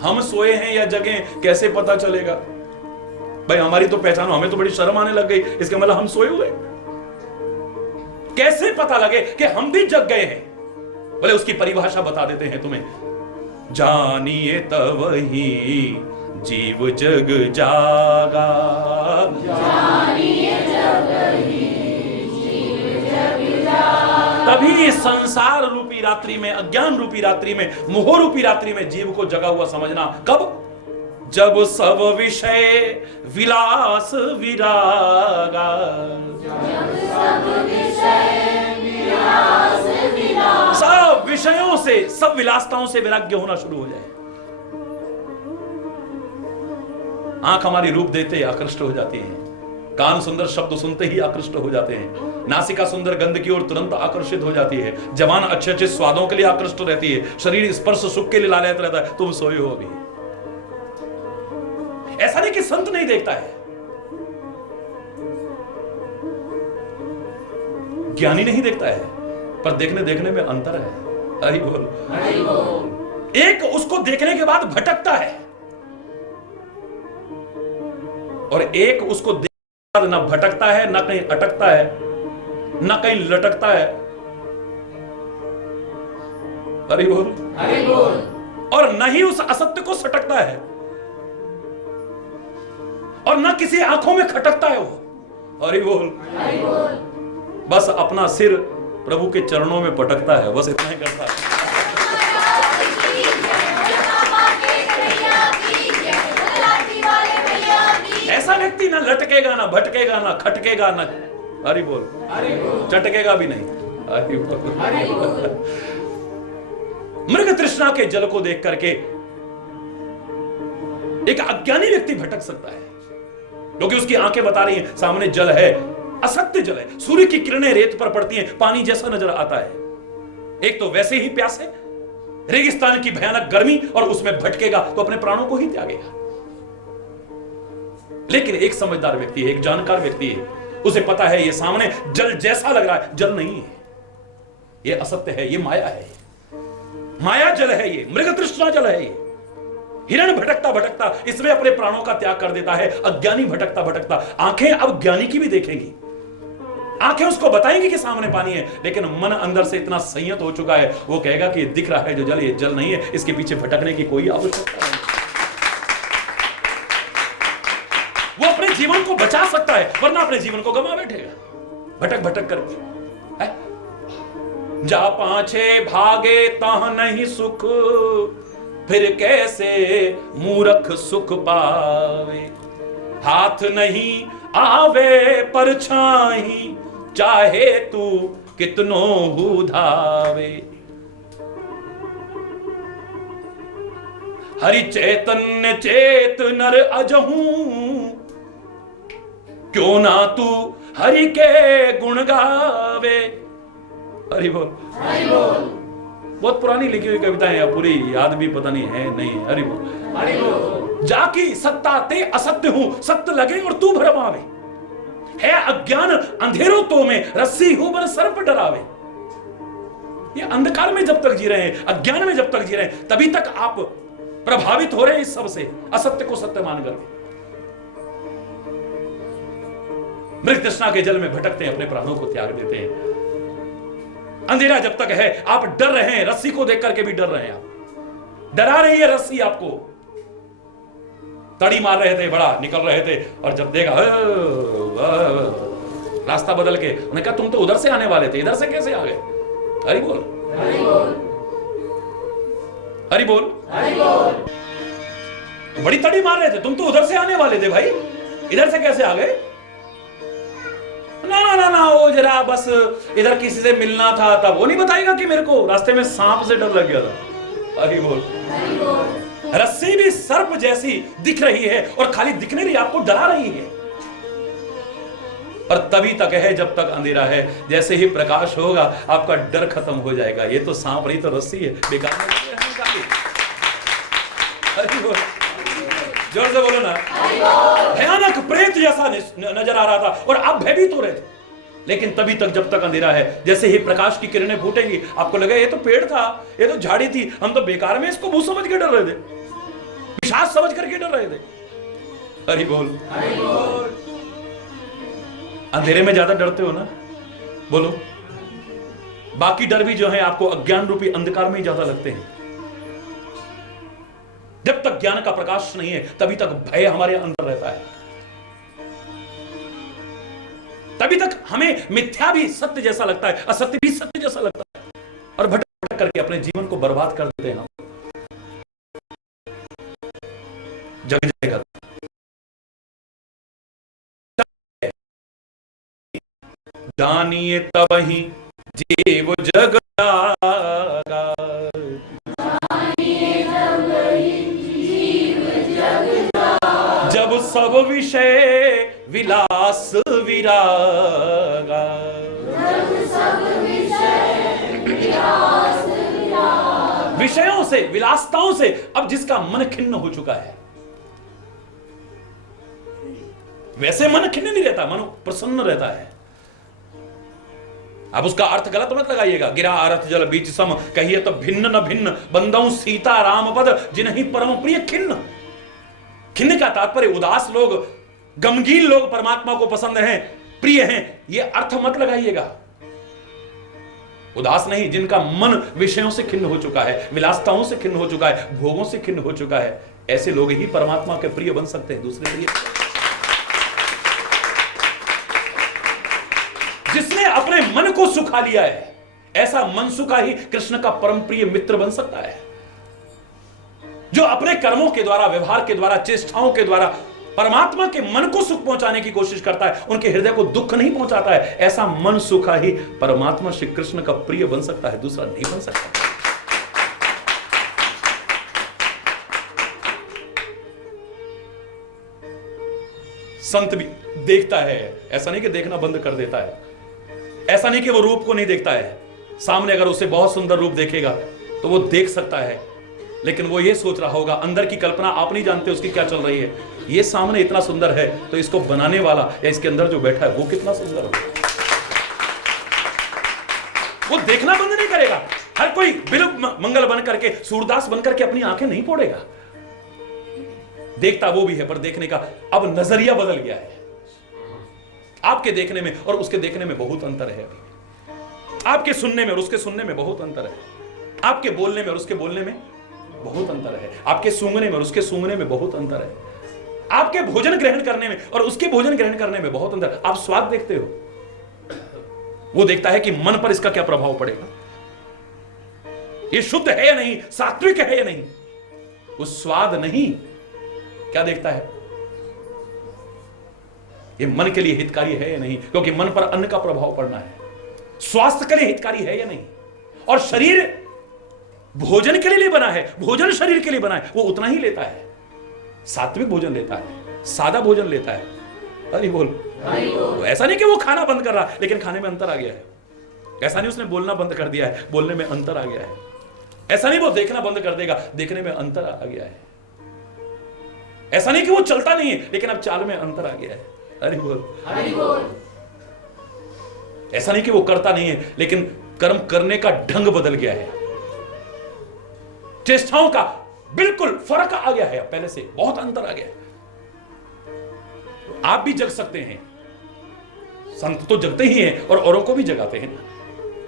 हम सोए हैं या जगे कैसे पता चलेगा भाई? हमारी तो पहचानो, हमें तो बड़ी शर्म आने लग गई, इसके मतलब हम सोए हुए। कैसे पता लगे कि हम भी जग गए हैं? बोले उसकी परिभाषा बता देते हैं तुम्हें। जानिए तब ही जीव जग जागा, जानिए तब ही जीव जग जागा। तभी संसार रूपी रात्रि में, अज्ञान रूपी रात्रि में, मोह रूपी रात्रि में जीव को जगा हुआ समझना। कब? जब सब विषय विलास विरागा, जब सब विषय विलास विरागा, सब विषयों से, सब विलासताओं से वैराग्य होना शुरू हो जाए। आंख हमारी रूप देते आकृष्ट हो जाती है, कान सुंदर शब्द सुनते ही आकृष्ट हो जाते हैं, नासिका सुंदर गंध की ओर तुरंत आकर्षित हो जाती है, जबान अच्छे अच्छे स्वादों के लिए आकृष्ट रहती है, शरीर स्पर्श सुख के लिए लालयत रहता है। तुम सोए हो अभी। ऐसा नहीं कि संत नहीं देखता है, ज्ञानी नहीं देखता है, पर देखने देखने में अंतर है। हरि बोल, हरि बोल। एक उसको देखने के बाद भटकता है और एक उसको देखने के बाद ना भटकता है, ना कहीं अटकता है, ना कहीं लटकता है। हरि बोल, हरि बोल। और न ही उस असत्य को सटकता है और न किसी आंखों में खटकता है वो। हरि बोल, हरि बोल। बस अपना सिर प्रभु के चरणों में पटकता है, बस इतना ही करता है। ऐसा व्यक्ति ना लटकेगा, ना भटकेगा, ना खटकेगा, ना हरि बोल, चटकेगा भी नहीं। हरि बोल। मृग तृष्णा के जल को देख करके एक अज्ञानी व्यक्ति भटक सकता है, क्योंकि उसकी आंखें बता रही हैं सामने जल है, असत्य जल है, सूर्य की किरणें रेत पर पड़ती हैं, पानी जैसा नजर आता है। एक तो वैसे ही प्यास है, रेगिस्तान की भयानक गर्मी, और उसमें भटकेगा तो अपने प्राणों को ही त्यागेगा। लेकिन एक समझदार व्यक्ति है, एक जानकार व्यक्ति है, उसे पता है ये सामने जल जैसा लग रहा है, जल नहीं है, ये असत्य है, ये माया है, माया जल है, ये मृग तृष्णा जल है। ये हिरण भटकता भटकता इसमें अपने प्राणों का त्याग कर देता है। अज्ञानी भटकता भटकता आंखें अब ज्ञानी की भी देखेंगी, आंखें उसको बताएंगी कि सामने पानी है, लेकिन मन अंदर से इतना संयत हो चुका है, वो कहेगा कि ये दिख रहा है जो जल, ये जल नहीं है, इसके पीछे भटकने की कोई आवश्यकता नहीं। वो अपने जीवन को बचा सकता है, वरना अपने जीवन को गंवा बैठेगा भटक भटक करके। जा पाछे भागे ताह नहीं सुख, फिर कैसे मूर्ख सुख पावे। हाथ नहीं आवे परछाई, चाहे तू कितनो हु धावे। हरि चैतन्य चेत नर अजहूं, क्यों ना तू हरि के गुण गावे। हरि बोल, हरि बोल। बहुत पुरानी लिखी हुई कविताएं हैं, पूरी याद भी पता नहीं है, नहीं है। हरि बोल, हरि बोल। जाकी सत्ता ते असत्य हूं, सत्य लगे और तू भरमावे। है अज्ञान अंधेरों तो में, रस्सी हूं बर सर्प डरावे। ये अंधकार में जब तक जी रहे हैं, अज्ञान में जब तक जी रहे हैं, तभी तक आप प्रभावित हो रहे हैं इस सब से, असत्य को सत्य मान करके। मृग तृष्णा के जल में भटकते हैं, अपने प्राणों को त्याग देते हैं। अंधेरा जब तक है, आप डर रहे हैं, रस्सी को देख करके भी डर रहे हैं, आप डरा रही है रस्सी आपको। तड़ी मार रहे थे, बड़ा निकल रहे थे, और जब देखा रास्ता बदल के, उन्होंने कहा तुम तो उधर से आने वाले थे, इधर से कैसे आ गए। हरि बोल, हरि बोल, हरि बोल, हरि बोल। बड़ी तड़ी मार रहे थे, तुम तो उधर से आने वाले थे भाई, इधर से कैसे आ गए। ना ना ना ना, वो जरा बस इधर किसी से मिलना था, तब वो नहीं बताएगा कि मेरे को रास्ते में सांप से डर लग गया था। हरि बोल, हरि बोल। रस्सी भी सर्प जैसी दिख रही है, और खाली दिखने रही, आपको डरा रही है। और तभी तक है जब तक अंधेरा है, जैसे ही प्रकाश होगा आपका डर खत्म हो जाएगा। ये तो सांप नहीं तो रस्सी है, बेकार में। हरि बोल, जोर से बोलो ना। भयानक प्रेत जैसा नजर आ रहा था, और आप भयभीत हो रहे थे। लेकिन तभी तक जब तक अंधेरा है, जैसे ही प्रकाश की किरणें फूटेंगी, आपको लगे ये तो पेड़ था, ये तो झाड़ी थी, हम तो बेकार में इसको भू समझ के डर रहे थे, पिशाच समझ करके डर रहे थे। हरि बोल, हरि बोल। अंधेरे में ज्यादा डरते हो ना, बोलो। बाकी डर भी जो है आपको अज्ञान रूपी अंधकार में ही ज्यादा लगते हैं। जब तक ज्ञान का प्रकाश नहीं है, तभी तक भय हमारे अंदर रहता है, तभी तक हमें मिथ्या भी सत्य जैसा लगता है, असत्य भी सत्य जैसा लगता है, और भटक भटक करके अपने जीवन को बर्बाद कर देते हैं हम। जग जाएगा, जानिए तब ही जीव जग जागा। जब सब विषय विलास विरागा, विषयों से, विलासताओं से अब जिसका मन खिन्न हो चुका है, वैसे मन खिन्न नहीं रहता, मन प्रसन्न रहता है। अब उसका अर्थ गलत मत लगाइएगा। गिरा अर्थ जल बीच सम, कहिए तो भिन्न न भिन्न, बंदऊ सीता राम पद जिन्हीं परम प्रिय खिन्न। खिन्न का तात्पर्य उदास लोग, गमगीन लोग परमात्मा को पसंद हैं, प्रिय हैं, ये अर्थ मत लगाइएगा। उदास नहीं, जिनका मन विषयों से खिन्न हो चुका है, विलासताओं से खिन्न हो चुका है, भोगों से खिन्न हो चुका है, ऐसे लोग ही परमात्मा के प्रिय बन सकते हैं, दूसरे प्रिय। जिसने अपने मन को सुखा लिया है, ऐसा मन सुखा ही कृष्ण का परम प्रिय मित्र बन सकता है। जो अपने कर्मों के द्वारा, व्यवहार के द्वारा, चेष्टाओं के द्वारा परमात्मा के मन को सुख पहुंचाने की कोशिश करता है, उनके हृदय को दुख नहीं पहुंचाता है, ऐसा मन सुखा ही परमात्मा श्री कृष्ण का प्रिय बन सकता है, दूसरा नहीं बन सकता। संत भी देखता है, ऐसा नहीं कि देखना बंद कर देता है, ऐसा नहीं कि वो रूप को नहीं देखता है। सामने अगर उसे बहुत सुंदर रूप देखेगा तो वो देख सकता है, लेकिन वो ये सोच रहा होगा, अंदर की कल्पना आप नहीं जानते उसकी क्या चल रही है। ये सामने इतना सुंदर है तो इसको बनाने वाला या इसके अंदर जो बैठा है वो कितना सुंदर होगा। वो देखना बंद नहीं करेगा। हर कोई बिल्व मंगल बन करके, सूरदास बन करके अपनी आंखें नहीं फोड़ेगा। देखता वो भी है, पर देखने का अब नजरिया बदल गया है। आपके देखने में और उसके देखने में बहुत अंतर है। अभी आपके सुनने में और उसके सुनने में बहुत अंतर है। आपके बोलने में और उसके बोलने में बहुत अंतर है। आपके सूंघने में और उसके सूंघने में बहुत अंतर है। आपके भोजन ग्रहण करने में और उसके भोजन ग्रहण करने में बहुत अंतर। आप स्वाद देखते हो, वो देखता है कि मन पर इसका क्या प्रभाव पड़ेगा, ये शुद्ध है या नहीं, सात्विक है या नहीं। वो स्वाद नहीं, क्या देखता है, ये मन के लिए हितकारी है या नहीं, क्योंकि मन पर अन्न का प्रभाव पड़ना है। स्वास्थ्य के लिए हितकारी है या नहीं, और शरीर भोजन के लिए बना है, भोजन शरीर के लिए बना है, वो उतना ही लेता है। सात्विक भोजन लेता है, सादा भोजन लेता है। अरे बोल, तो ऐसा नहीं कि वो खाना बंद कर रहा है, लेकिन खाने में अंतर आ गया है। ऐसा नहीं उसने बोलना बंद कर दिया है, बोलने में अंतर आ गया है। ऐसा नहीं वो देखना बंद कर देगा, देखने में अंतर आ गया है। ऐसा नहीं कि वो चलता नहीं है, लेकिन अब चाल में अंतर आ गया है। अरे बोल, ऐसा नहीं कि वो करता नहीं है, लेकिन कर्म करने का ढंग बदल गया है। चेष्टाओं का बिल्कुल फर्क आ गया है, पहले से बहुत अंतर आ गया है। आप भी जग सकते हैं, संत तो जगते ही हैं और औरों को भी जगाते हैं।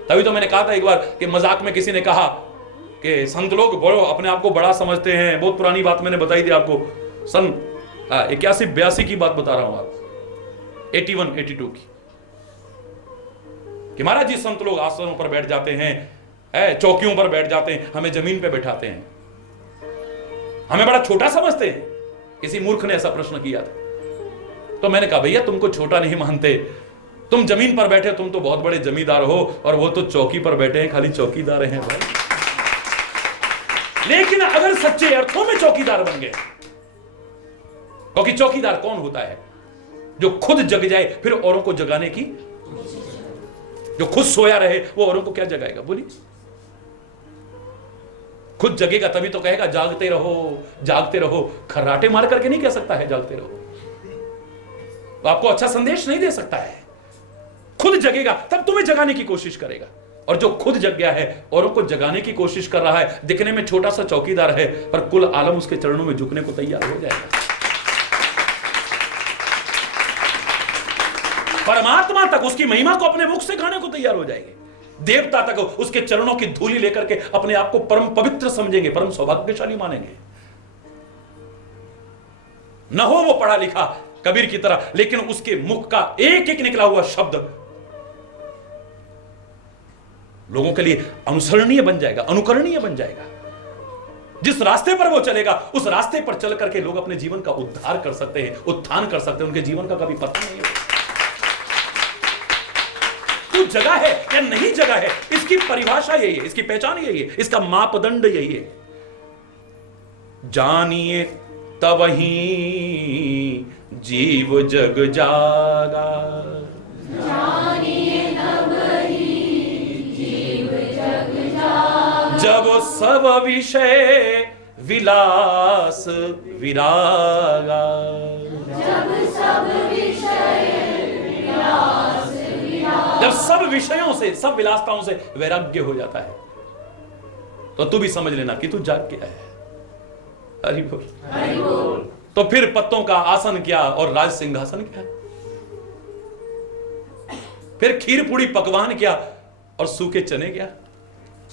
तभी तो मैंने कहा था एक बार कि मजाक में किसी ने कहा कि संत लोग बड़ो अपने आप को बड़ा समझते हैं। बहुत पुरानी बात मैंने बताई थी आपको, सन 81-82 की बात बता रहा हूं, आप 81-82 की, कि महाराज जी संत लोग आसनों पर बैठ जाते हैं, चौकियों पर बैठ जाते हैं, हमें जमीन पर बैठाते हैं, हमें बड़ा छोटा समझते हैं। किसी मूर्ख ने ऐसा प्रश्न किया था, तो मैंने कहा भैया तुमको छोटा नहीं मानते, तुम जमीन पर बैठे, तुम तो बहुत बड़े जमींदार हो, और वो तो चौकी पर बैठे हैं, खाली चौकीदार हैं भाई। लेकिन अगर सच्चे अर्थों में चौकीदार बन गए, क्योंकि चौकीदार कौन होता है, जो खुद जग जाए फिर औरों को जगाने की, जो खुद सोया रहे वो औरों को क्या जगाएगा, बोलिए। खुद जगेगा तभी तो कहेगा जागते रहो जागते रहो, खर्राटे मार करके नहीं कह सकता है जागते रहो, तो आपको अच्छा संदेश नहीं दे सकता है। खुद जगेगा तब तुम्हें जगाने की कोशिश करेगा, और जो खुद जग गया है औरों को जगाने की कोशिश कर रहा है, दिखने में छोटा सा चौकीदार है पर कुल आलम उसके चरणों में झुकने को तैयार हो जाएगा। परमात्मा तक उसकी महिमा को अपने मुख से गाने को तैयार हो जाएंगे। देवता तक उसके चरणों की धूली लेकर के अपने आप को परम पवित्र समझेंगे, परम सौभाग्यशाली मानेंगे। न हो वो पढ़ा लिखा कबीर की तरह, लेकिन उसके मुख का एक एक निकला हुआ शब्द लोगों के लिए अनुसरणीय बन जाएगा, अनुकरणीय बन जाएगा। जिस रास्ते पर वो चलेगा उस रास्ते पर चल करके लोग अपने जीवन का उद्धार कर सकते हैं, उत्थान कर सकते हैं, उनके जीवन का कभी पता नहीं है तू जगह है या नहीं जगह है। इसकी परिभाषा यही है, इसकी पहचान यही है, इसका मापदंड यही है। जानिए तब ही जीव जग जागा। जब सब विषय विलास विरागा। जब सब विषयों से, सब विलासताओं से वैराग्य हो जाता है तो तू भी समझ लेना कि तू जाग गया है। हरि बोल, हरि बोल। तो फिर पत्तों का आसन क्या और राज सिंहासन क्या, फिर खीर पूड़ी पकवान क्या और सूखे चने क्या।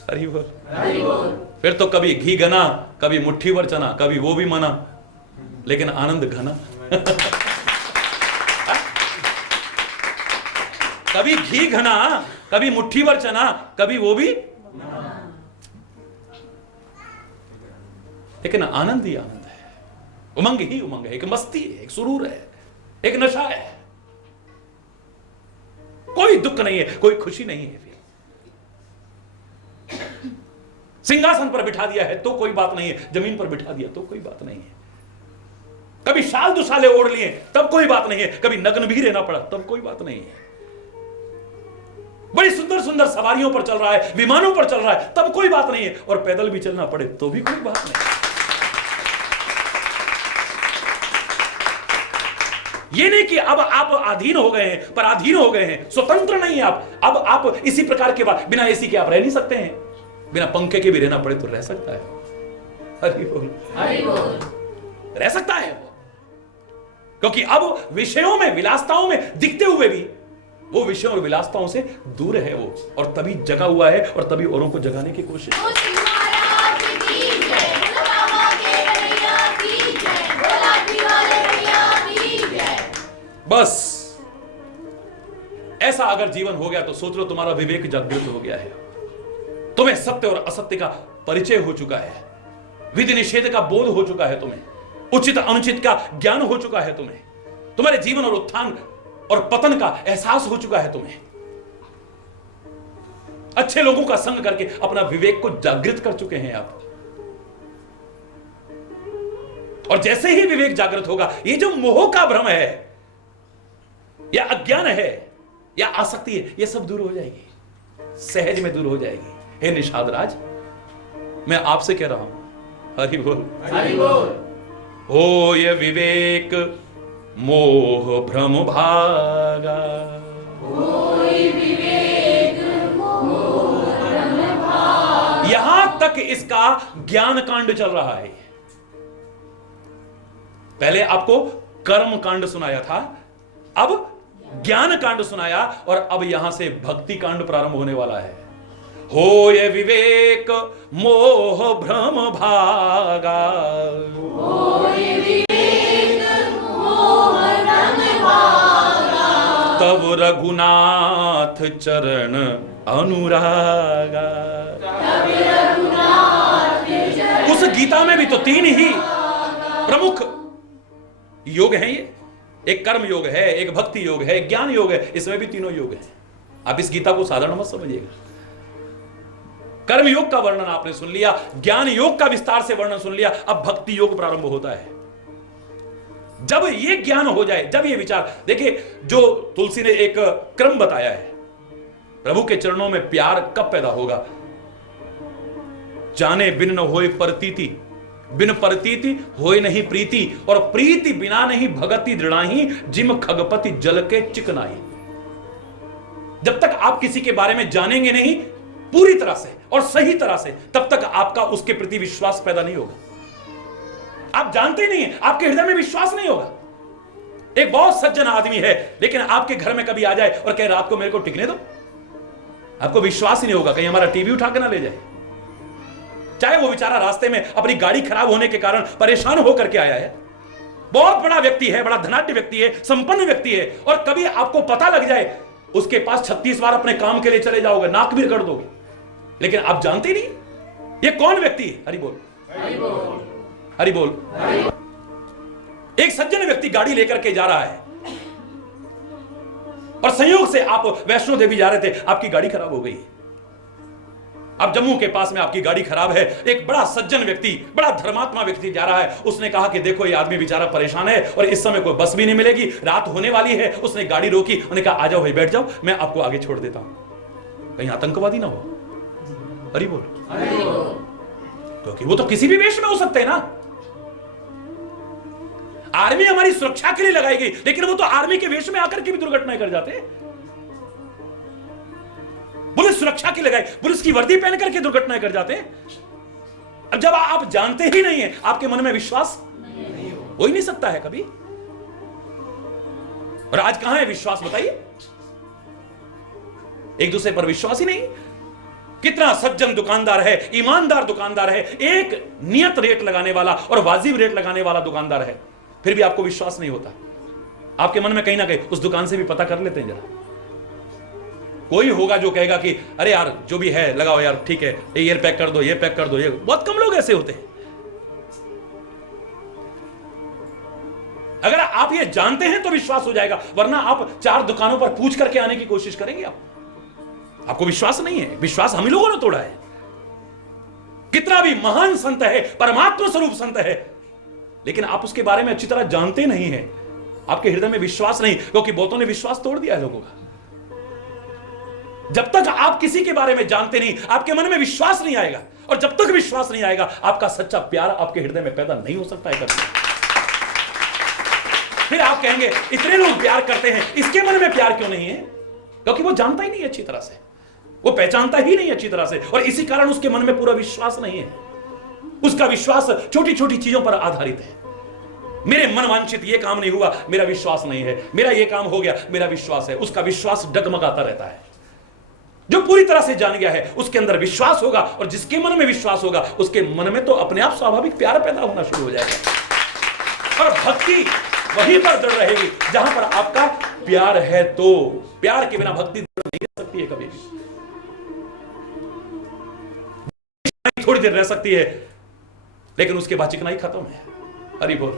हरि बोल, हरि बोल। फिर तो कभी घी घना, कभी मुट्ठी भर चना, कभी वो भी मना, लेकिन आनंद घना। कभी घी घना, कभी मुट्ठी भर चना, कभी वो भी, लेकिन आनंद ही आनंद है, उमंग ही उमंग है, एक मस्ती है, एक सुरूर है, एक नशा है। कोई दुख नहीं है, कोई खुशी नहीं है। फिर सिंहासन पर बिठा दिया है तो कोई बात नहीं है, जमीन पर बिठा दिया तो कोई बात नहीं है। कभी शाल दुशाले ओढ़ लिए तब कोई बात नहीं है, कभी नग्न भी रहना पड़ा तब कोई बात नहीं है। बड़ी सुंदर सुंदर सवारियों पर चल रहा है, विमानों पर चल रहा है तब कोई बात नहीं है, और पैदल भी चलना पड़े तो भी कोई बात नहीं। ये नहीं कि अब आप अधीन हो गए हैं, पराधीन हो गए हैं, स्वतंत्र नहीं है आप। अब आप इसी प्रकार के बाद बिना एसी के आप रह नहीं सकते हैं, बिना पंखे के भी रहना पड़े तो रह सकता है। हरि बोल, हरि बोल। रह सकता है वो, क्योंकि अब विषयों में, विलासताओं में दिखते हुए भी वो विषयों और विलासताओं से दूर है वो, और तभी जगा हुआ है और तभी औरों को जगाने की कोशिश। बस ऐसा अगर जीवन हो गया तो सोच लो तुम्हारा विवेक जागृत हो गया है, तुम्हें सत्य और असत्य का परिचय हो चुका है, विधि निषेध का बोध हो चुका है, तुम्हें उचित अनुचित का ज्ञान हो चुका है, तुम्हारे जीवन और उत्थान और पतन का एहसास हो चुका है, तुम्हें अच्छे लोगों का संग करके अपना विवेक को जागृत कर चुके हैं आप। और जैसे ही विवेक जागृत होगा, ये जो मोह का भ्रम है या अज्ञान है या आसक्ति है, ये सब दूर हो जाएगी, सहज में दूर हो जाएगी। हे निषाद राज, मैं आपसे कह रहा हूं, हरि बोल, हरि बोल। हो ये विवेक मोह भ्रम भागा, यहां तक इसका ज्ञान कांड चल रहा है। पहले आपको कर्म कांड सुनाया था, अब ज्ञान कांड सुनाया, और अब यहां से भक्ति कांड प्रारंभ होने वाला है। हो ये विवेक मोह भ्रम भागा, तब रघुनाथ चरण अनुरागा। उस गीता में भी तो तीन ही प्रमुख योग हैं, ये एक कर्म योग है, एक भक्ति योग है, ज्ञान योग है, इसमें भी तीनों योग हैं। आप इस गीता को साधारण मत समझिएगा। कर्म योग का वर्णन आपने सुन लिया, ज्ञान योग का विस्तार से वर्णन सुन लिया, अब भक्ति योग प्रारंभ होता है। जब ये ज्ञान हो जाए, जब ये विचार, देखिए जो तुलसी ने एक क्रम बताया है, प्रभु के चरणों में प्यार कब पैदा होगा, जाने बिन न होए परतीति, बिन परतीति होए नहीं प्रीति, और प्रीति बिना नहीं भगति दृढ़ाही, जिम खगपति जल के चिकनाई। जब तक आप किसी के बारे में जानेंगे नहीं पूरी तरह से और सही तरह से, तब तक आपका उसके प्रति विश्वास पैदा नहीं होगा। आप जानते नहीं है, आपके हृदय में विश्वास नहीं होगा। एक बहुत सज्जन आदमी है, लेकिन आपके घर में कभी आ जाए और कहे रात को मेरे को टिकने दो, आपको विश्वास ही नहीं होगा, कहीं हमारा टीवी उठा के ना ले जाए। चाहे वो बेचारा रास्ते में अपनी गाड़ी खराब होने के कारण परेशान होकर के आया है, बहुत बड़ा व्यक्ति है, बड़ा धनाढ्य व्यक्ति है, संपन्न व्यक्ति है, और कभी आपको पता लग जाए उसके पास 36 बार अपने काम के लिए चले जाओगे, नाक भी रगड़ दोगे, लेकिन आप जानते नहीं ये कौन व्यक्ति है। हरि बोल, हरि बोल, हरि बोल। एक सज्जन व्यक्ति गाड़ी लेकर के जा रहा है और संयोग से आप वैष्णो देवी जा रहे थे, आपकी गाड़ी खराब हो गई, अब जम्मू के पास में आपकी गाड़ी खराब है, एक बड़ा सज्जन व्यक्ति, बड़ा धर्मात्मा व्यक्ति जा रहा है, उसने कहा कि देखो ये आदमी बेचारा परेशान है और इस समय कोई बस भी नहीं मिलेगी, रात होने वाली है। उसने गाड़ी रोकी, उन्होंने कहा आ जाओ भाई बैठ जाओ, मैं आपको आगे छोड़ देता हूं, कहीं आतंकवादी ना हो। हरि बोल। क्योंकि वो तो किसी भी वेश में हो सकते हैं ना। आर्मी हमारी सुरक्षा के लिए लगाई गई, लेकिन वो तो आर्मी के वेश में आकर के भी दुर्घटनाएं कर जाते हैं। पुलिस सुरक्षा के लगाई, पुलिस की वर्दी पहन करके दुर्घटनाएं कर जाते हैं। अब जब आप जानते ही नहीं है, आपके मन में विश्वास हो ही नहीं सकता है कभी। और आज कहां है विश्वास बताइए? एक दूसरे पर विश्वास ही नहीं। कितना सज्जन दुकानदार है, ईमानदार दुकानदार है, एक नियत रेट लगाने वाला और वाजिब रेट लगाने वाला दुकानदार है, फिर भी आपको विश्वास नहीं होता। आपके मन में कहीं ना कहीं उस दुकान से भी पता कर लेते हैं जरा। कोई होगा जो कहेगा कि अरे यार जो भी है लगाओ यार, ठीक है, ये पैक कर दो, ये पैक कर दो। ये बहुत कम लोग ऐसे होते हैं। अगर आप ये जानते हैं तो विश्वास हो जाएगा, वरना आप 4 दुकानों पर पूछ करके आने की कोशिश करेंगे। आपको विश्वास नहीं है। विश्वास हम ही लोगों ने तोड़ा है। कितना भी महान संत है, परमात्मा स्वरूप संत है, लेकिन आप उसके बारे में अच्छी तरह जानते नहीं हैं। आपके हृदय में विश्वास नहीं, क्योंकि बहुतों ने विश्वास तोड़ दिया है लोगों का। जब तक आप किसी के बारे में जानते नहीं, आपके मन में विश्वास नहीं आएगा, और जब तक विश्वास नहीं आएगा, आपका सच्चा प्यार आपके हृदय में पैदा नहीं हो सकता है कभी। फिर आप कहेंगे इतने लोग प्यार करते हैं, इसके मन में प्यार क्यों नहीं है? क्योंकि वो जानता ही नहीं अच्छी तरह से, वो पहचानता ही नहीं अच्छी तरह से, और इसी कारण उसके मन में पूरा विश्वास नहीं है। उसका विश्वास छोटी छोटी चीजों पर आधारित है। मेरे मन वांछित ये काम नहीं हुआ, मेरा विश्वास नहीं है। मेरा ये काम हो गया, मेरा विश्वास है। उसका विश्वास डगमगाता रहता है। जो पूरी तरह से जान गया है, उसके अंदर विश्वास होगा, और जिसके मन में विश्वास होगा, उसके मन में तो अपने आप स्वाभाविक प्यार पैदा होना शुरू हो जाएगा। और भक्ति वहीं पर दृढ़ रहेगी जहां पर आपका प्यार है। तो प्यार के बिना भक्ति दृढ़ नहीं रह सकती है कभी भी। थोड़ी देर रह सकती है, लेकिन उसके बाद चिकनाई खत्म है। हरि बोल।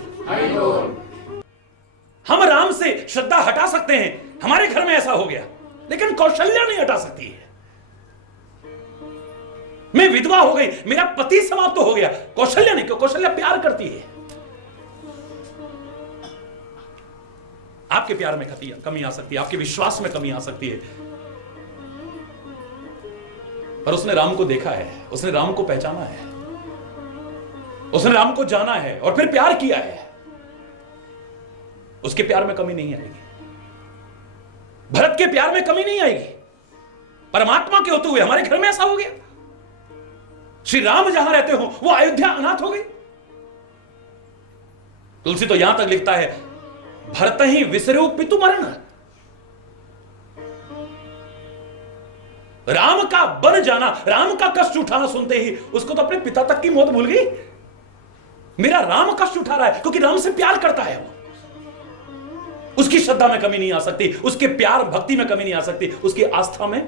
हम राम से श्रद्धा हटा सकते हैं, हमारे घर में ऐसा हो गया, लेकिन कौशल्या नहीं हटा सकती है। मैं विधवा हो गई, मेरा पति समाप्त हो गया, कौशल्या नहीं, क्यों? कौशल्या प्यार करती है। आपके प्यार में कमी आ सकती है, आपके विश्वास में कमी आ सकती है, पर उसने राम को देखा है, उसने राम को पहचाना है, उसने राम को जाना है और फिर प्यार किया है। उसके प्यार में कमी नहीं आएगी। भरत के प्यार में कमी नहीं आएगी। परमात्मा के होते हुए हमारे घर में ऐसा हो गया। श्री राम जहां रहते हो, वो अयोध्या अनाथ हो गई। तुलसी तो यहां तक लिखता है, भरत ही विसरो पितु मरण। राम का बन जाना, राम का कष्ट उठाना सुनते ही उसको तो अपने पिता तक की मौत भूल गई। मेरा राम कष्ट उठा रहा है क्योंकि राम से प्यार करता है वो। उसकी श्रद्धा में कमी नहीं आ सकती, उसके प्यार भक्ति में कमी नहीं आ सकती, उसकी आस्था में,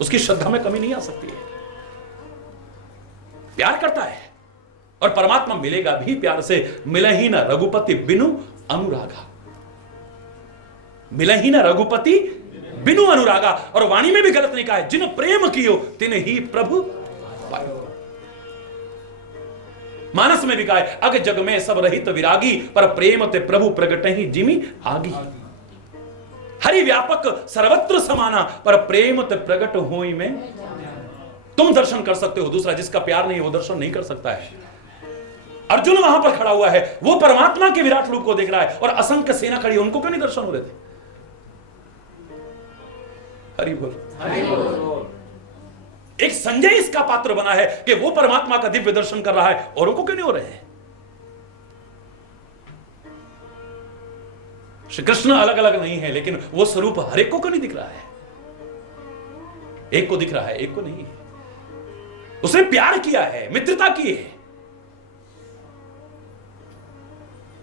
उसकी श्रद्धा में कमी नहीं आ सकती है। प्यार करता है, और परमात्मा मिलेगा भी प्यार से। मिले ही ना रघुपति बिनु अनुरागा, मिले ही ना रघुपति बिनु अनुरागा। और वाणी में भी गलत नहीं कहा है, जिन प्रेम कियो तिन ही प्रभु पायो। मानस में भी कहा है, अग जग में सब रहित विरागी, पर प्रेम ते प्रभु प्रगट ही जिमी आगी। हरि व्यापक सर्वत्र समाना, पर प्रेम ते प्रगट होई में। तुम दर्शन कर सकते हो, दूसरा जिसका प्यार नहीं है वो दर्शन नहीं कर सकता है। अर्जुन वहां पर खड़ा हुआ है, वो परमात्मा के विराट रूप को देख रहा है, और असंख्य सेना खड़ी है, उनको क्यों नहीं दर्शन हो रहे थे? हरि बोल। हरि बोल। एक संजय इसका पात्र बना है कि वो परमात्मा का दिव्य दर्शन कर रहा है, औरों को क्यों नहीं हो रहे हैं? श्री कृष्ण अलग अलग नहीं है, लेकिन वो स्वरूप हर एक को क्यों नहीं दिख रहा है? एक को दिख रहा है, एक को नहीं है। उसने प्यार किया है, मित्रता की है।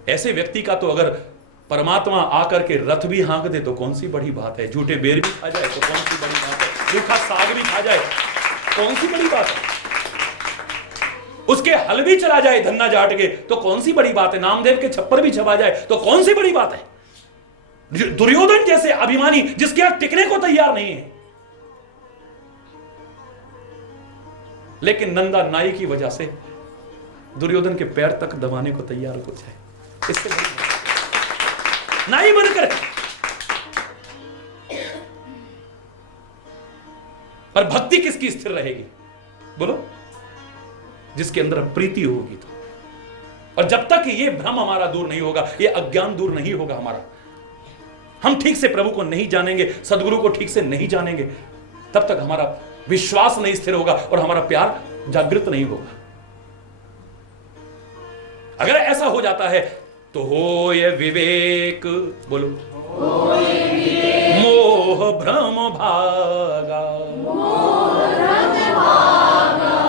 ऐसे व्यक्ति का तो अगर परमात्मा आकर के रथ भी हाँक दे तो कौन सी बड़ी बात है? झूठे बेर भी खा जाए तो कौन सी बड़ी बात है? रूखा साग भी खा जाए कौन सी बड़ी बात है? उसके हल भी चला जाए धन्ना जाट के तो कौन सी बड़ी बात है? नामदेव के छप्पर भी छपा जाए तो कौन सी बड़ी बात है? दुर्योधन जैसे अभिमानी जिसके यहां टिकने को तैयार नहीं है, लेकिन नंदा नाई की वजह से दुर्योधन के पैर तक दबाने को तैयार हो जाए, इससे नाई बनकर। पर भक्ति किसकी स्थिर रहेगी बोलो? जिसके अंदर प्रीति होगी तो। और जब तक ये भ्रम हमारा दूर नहीं होगा, ये अज्ञान दूर नहीं होगा हमारा, हम ठीक से प्रभु को नहीं जानेंगे, सदगुरु को ठीक से नहीं जानेंगे, तब तक हमारा विश्वास नहीं स्थिर होगा और हमारा प्यार जागृत नहीं होगा। अगर ऐसा हो जाता है तो हो ये विवेक, बोलो मोह भ्रम भागा,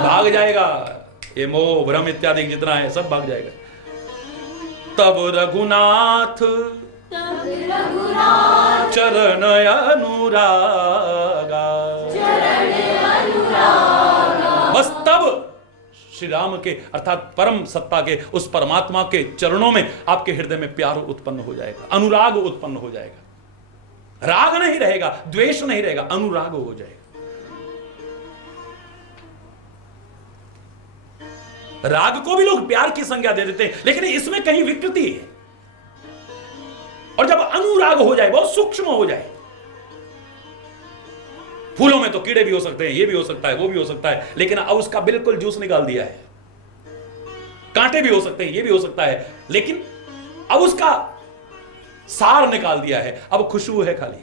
भाग जाएगा ये मोह भ्रम इत्यादि जितना है सब भाग जाएगा। तब रघुनाथ चरण अनुरागा, बस तब श्री राम के अर्थात परम सत्ता के उस परमात्मा के चरणों में आपके हृदय में प्यार उत्पन्न हो जाएगा, अनुराग उत्पन्न हो जाएगा। राग नहीं रहेगा, द्वेष नहीं रहेगा, अनुराग हो जाएगा। राग को भी लोग प्यार की संज्ञा दे देते हैं, लेकिन इसमें कहीं विकृति है। और जब अनुराग हो जाए, बहुत सूक्ष्म हो जाए, फूलों में तो कीड़े भी हो सकते हैं, ये भी हो सकता है, वो भी हो सकता है, लेकिन अब उसका बिल्कुल जूस निकाल दिया है। कांटे भी हो सकते हैं, ये भी हो सकता है, लेकिन अब उसका सार निकाल दिया है, अब खुशबू है खाली।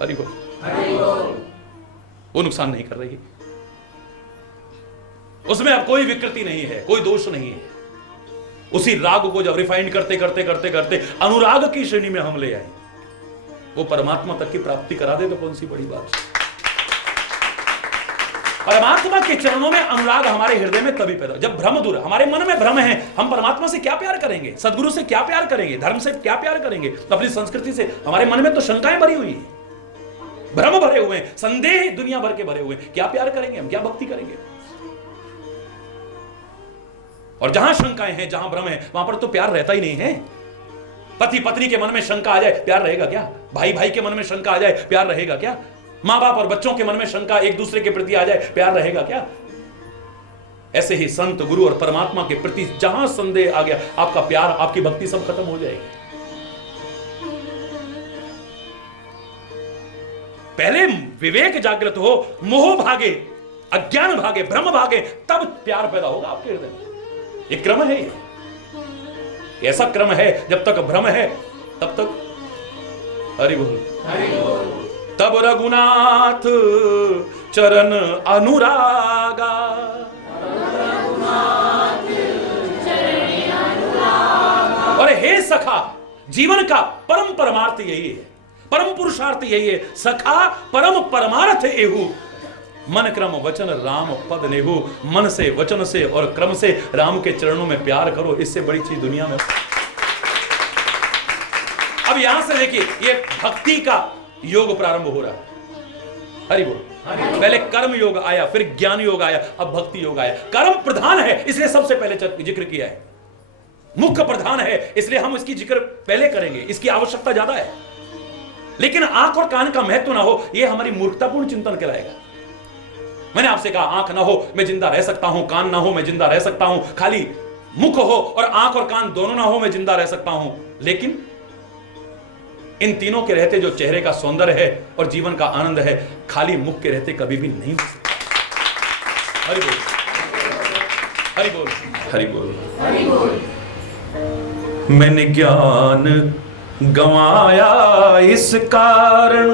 हरि बोल, वो नुकसान नहीं कर रही, उसमें अब कोई विकृति नहीं है, कोई दोष नहीं है। उसी राग को जब रिफाइन करते करते करते करते अनुराग की श्रेणी में हम ले आए, वो परमात्मा तक की प्राप्ति करा दे तो कौन सी बड़ी बात। परमात्मा के चरणों में अनुराग हमारे हृदय में तभी पैदा, जब भ्रम दूर, हमारे मन में भ्रम है, हम परमात्मा से क्या प्यार करेंगे, सदगुरु से क्या प्यार करेंगे, धर्म से क्या प्यार करेंगे, तो अपनी संस्कृति से। हमारे मन में तो शंकाएं भरी हुई है, भ्रम भरे हुए हैं, संदेह दुनिया भर के भरे हुए हैं, क्या प्यार करेंगे हम, क्या भक्ति करेंगे। और जहां शंकाएं हैं, जहां भ्रम है, वहां पर तो प्यार रहता ही नहीं है। पति पत्नी के मन में शंका आ जाए, प्यार रहेगा क्या? भाई भाई के मन में शंका आ जाए, प्यार रहेगा क्या? मां बाप और बच्चों के मन में शंका एक दूसरे के प्रति आ जाए, प्यार रहेगा क्या? ऐसे ही संत गुरु और परमात्मा के प्रति जहां संदेह आ गया, आपका प्यार, आपकी भक्ति सब खत्म हो जाएगी। पहले विवेक जागृत हो, मोह भागे, अज्ञान भागे, भ्रम भागे, तब प्यार पैदा होगा आपके हृदय में। ये क्रम है, ये ऐसा क्रम है, जब तक भ्रम है तब तक हरि बोल, तब रघुनाथ चरण अनुरागा, और हे सखा, जीवन का परम परमार्थ यही है, परम पुरुषार्थ यही है। सखा परम परमार्थ एहू, मन क्रम वचन राम पद नेहू, मन से, वचन से और क्रम से राम के चरणों में प्यार करो, इससे बड़ी चीज दुनिया में। अब यहां से देखिए, ये भक्ति का योग प्रारंभ हो रहा है। हरि बोल। पहले कर्म योग आया, फिर ज्ञान योग आया, अब भक्ति योग आया। कर्म प्रधान है इसलिए सबसे पहले जिक्र किया है, मुख्य प्रधान है इसलिए हम इसकी जिक्र पहले करेंगे, इसकी आवश्यकता ज्यादा है। लेकिन आंख और कान का महत्व ना हो, यह हमारी मूर्खतापूर्ण चिंतन कहलाएगा। मैंने आपसे कहा, आंख ना हो मैं जिंदा रह सकता हूं, कान ना हो मैं जिंदा रह सकता हूं, खाली मुख हो और आंख और कान दोनों ना हो मैं जिंदा रह सकता हूं। लेकिन इन तीनों के रहते जो चेहरे का सौंदर्य है और जीवन का आनंद है, खाली मुख के रहते कभी भी नहीं हो सकता। हरि बोल, हरि बोल, हरि बोल, हरि बोल। मैंने ज्ञान गंवाया इस कारण,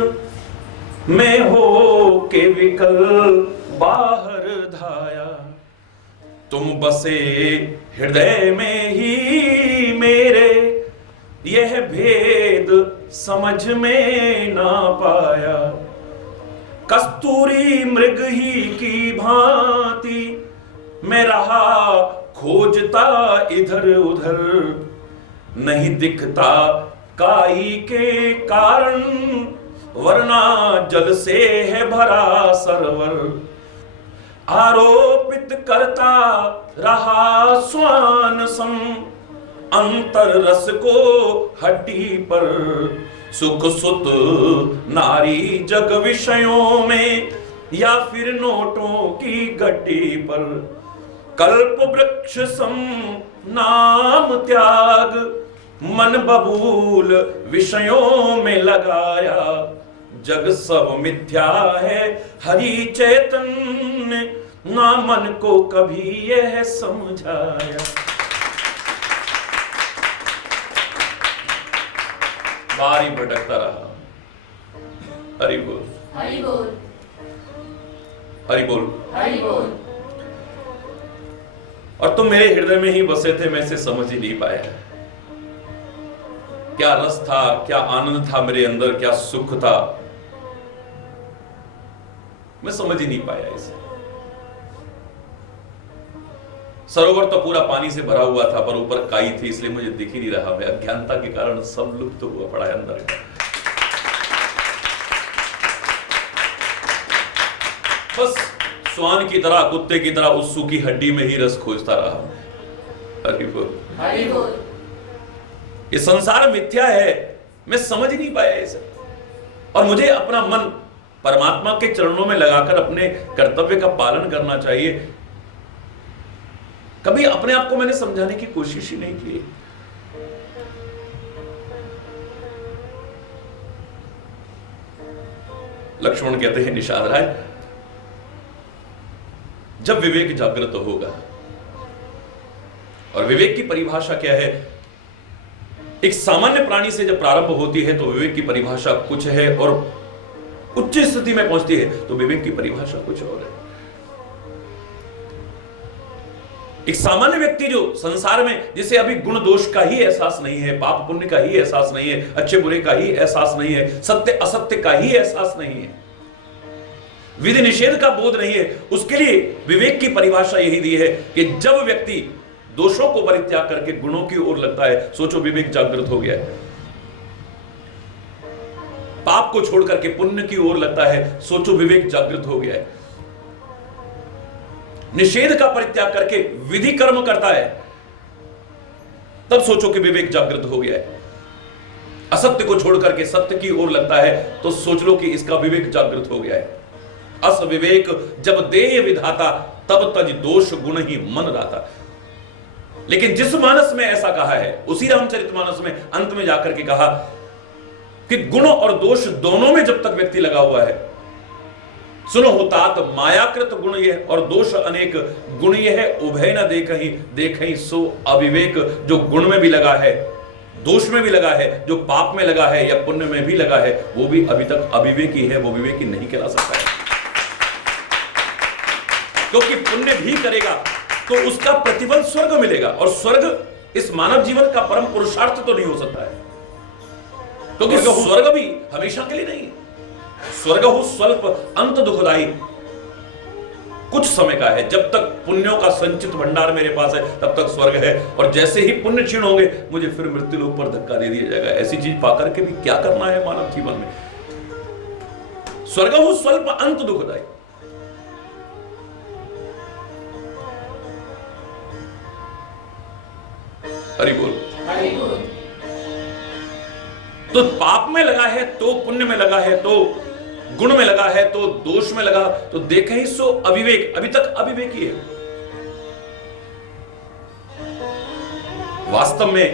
मैं हो के विकल बाहर धाया, तुम बसे हृदय में ही मेरे, यह भेद समझ में ना पाया। कस्तूरी मृग ही की भांति मैं रहा खोजता इधर उधर, नहीं दिखता काई के कारण, वरना जल से है भरा सरोवर। आरोपित करता रहा स्वान सम, अंतर रस को हड्डी पर। सुख सुत नारी जग विषयों में या फिर नोटों की गड्डी पर, कल्प वृक्ष सम नाम त्याग, मन बबूल विषयों में लगाया, जग सब मिथ्या है हरि चैतन्य, ना मन को कभी यह समझाया। बारी भटकता रहा। हरि बोल, हरि बोल, हरि बोल, हरि बोल। और तुम मेरे हृदय में ही बसे थे, मैं इसे समझ ही नहीं पाया। क्या रस था, क्या आनंद था मेरे अंदर, क्या सुख था, मैं समझ ही नहीं पाया इसे। सरोवर तो पूरा पानी से भरा हुआ था, पर ऊपर काई थी, इसलिए मुझे दिख ही नहीं रहा। मैं अज्ञानता के कारण सब लुप्त हुआ पड़ा है अंदर का। बस श्वान की तरह, कुत्ते की तरह उस सूखी हड्डी में ही रस खोजता रहा। हरि बोल, हरि बोल। ये संसार मिथ्या है, मैं समझ नहीं पाया इसे। और मुझे अपना मन परमात्मा के चरणों में लगाकर अपने कर्तव्य का पालन करना चाहिए। कभी अपने आप को मैंने समझाने की कोशिश ही नहीं की। लक्ष्मण कहते हैं निषाद राय, जब विवेक जागृत होगा, और विवेक की परिभाषा क्या है, एक सामान्य प्राणी से जब प्रारंभ होती है तो विवेक की परिभाषा कुछ है, और उच्च स्थिति में पहुंचती है तो विवेक की परिभाषा कुछ और है। एक सामान्य व्यक्ति जो संसार में, जिसे अभी गुण दोष का ही एहसास नहीं है, पाप पुण्य का ही एहसास नहीं है, अच्छे बुरे का ही एहसास नहीं है, सत्य असत्य का ही एहसास नहीं है, विधि निषेध का बोध नहीं है, उसके लिए विवेक की परिभाषा यही दी है कि जब व्यक्ति दोषों को परित्याग करके गुणों की ओर लगता है, सोचो विवेक जागृत हो गया है। पाप को छोड़ करके पुण्य की ओर लगता है, सोचो विवेक जागृत हो गया है। निषेध का परित्याग करके विधि कर्म करता है, तब सोचो कि विवेक जागृत हो गया है। असत्य को छोड़ करके सत्य की ओर लगता है, तो सोच लो कि इसका विवेक जागृत हो गया है। अस विवेक जब देय विधाता, तब तज दोष गुण ही मन राता। लेकिन जिस मानस में ऐसा कहा है, उसी रामचरितमानस में अंत में जाकर के कहा कि गुण और दोष दोनों में जब तक व्यक्ति लगा हुआ है, सुनो होतात मायाकृत गुण यह और दोष अनेक, गुण यह उभय न देखहि सो अविवेक। जो गुण में भी लगा है, दोष में भी लगा है, जो पाप में लगा है या पुण्य में भी लगा है, वो भी अभी तक अविवेकी है, वो विवेकी नहीं कहला सकता है। क्योंकि पुण्य भी करेगा तो उसका प्रतिफल स्वर्ग मिलेगा, और स्वर्ग इस मानव जीवन का परम पुरुषार्थ तो नहीं हो सकता है, क्योंकि स्वर्ग भी हमेशा के लिए नहीं है। स्वर्ग हो स्वल्प अंत दुखदाई, कुछ समय का है। जब तक पुण्यों का संचित भंडार मेरे पास है, तब तक स्वर्ग है, और जैसे ही पुण्य क्षीण होंगे, मुझे फिर मृत्यु लोक पर धक्का दे दिया जाएगा। ऐसी चीज पाकर के भी क्या करना है मानव जीवन में। स्वर्ग हो स्वल्प अंत दुखदाई। हरि बोल, हरि बोल। तो पाप में लगा है तो पुण्य में लगा है, तो गुण में लगा है तो दोष में लगा, तो देखे ही सो अविवेक, अभी तक अविवेकी है। वास्तव में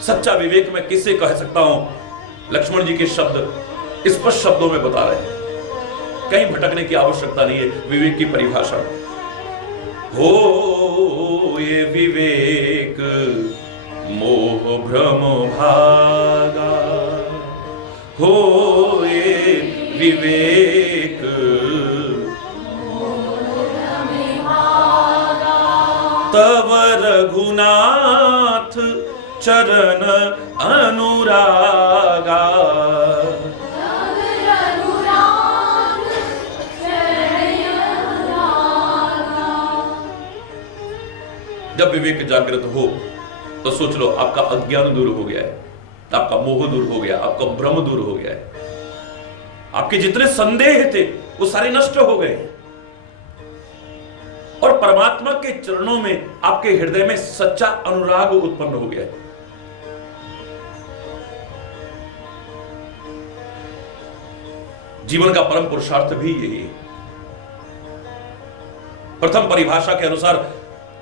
सच्चा विवेक मैं किससे कह सकता हूं? लक्ष्मण जी के शब्द स्पष्ट शब्दों में बता रहे हैं, कहीं भटकने की आवश्यकता नहीं है। विवेक की परिभाषा हो ये विवेक मोह भ्रम भागा, हो ये विवेक तव रघुनाथ चरण अनुरागा। जब विवेक जागृत हो तो सोच लो आपका अज्ञान दूर हो गया है, आपका मोह दूर हो गया, आपका भ्रम दूर हो गया है, आपके जितने संदेह थे वो सारे नष्ट हो गए, और परमात्मा के चरणों में आपके हृदय में सच्चा अनुराग उत्पन्न हो गया है। जीवन का परम पुरुषार्थ भी यही है। प्रथम परिभाषा के अनुसार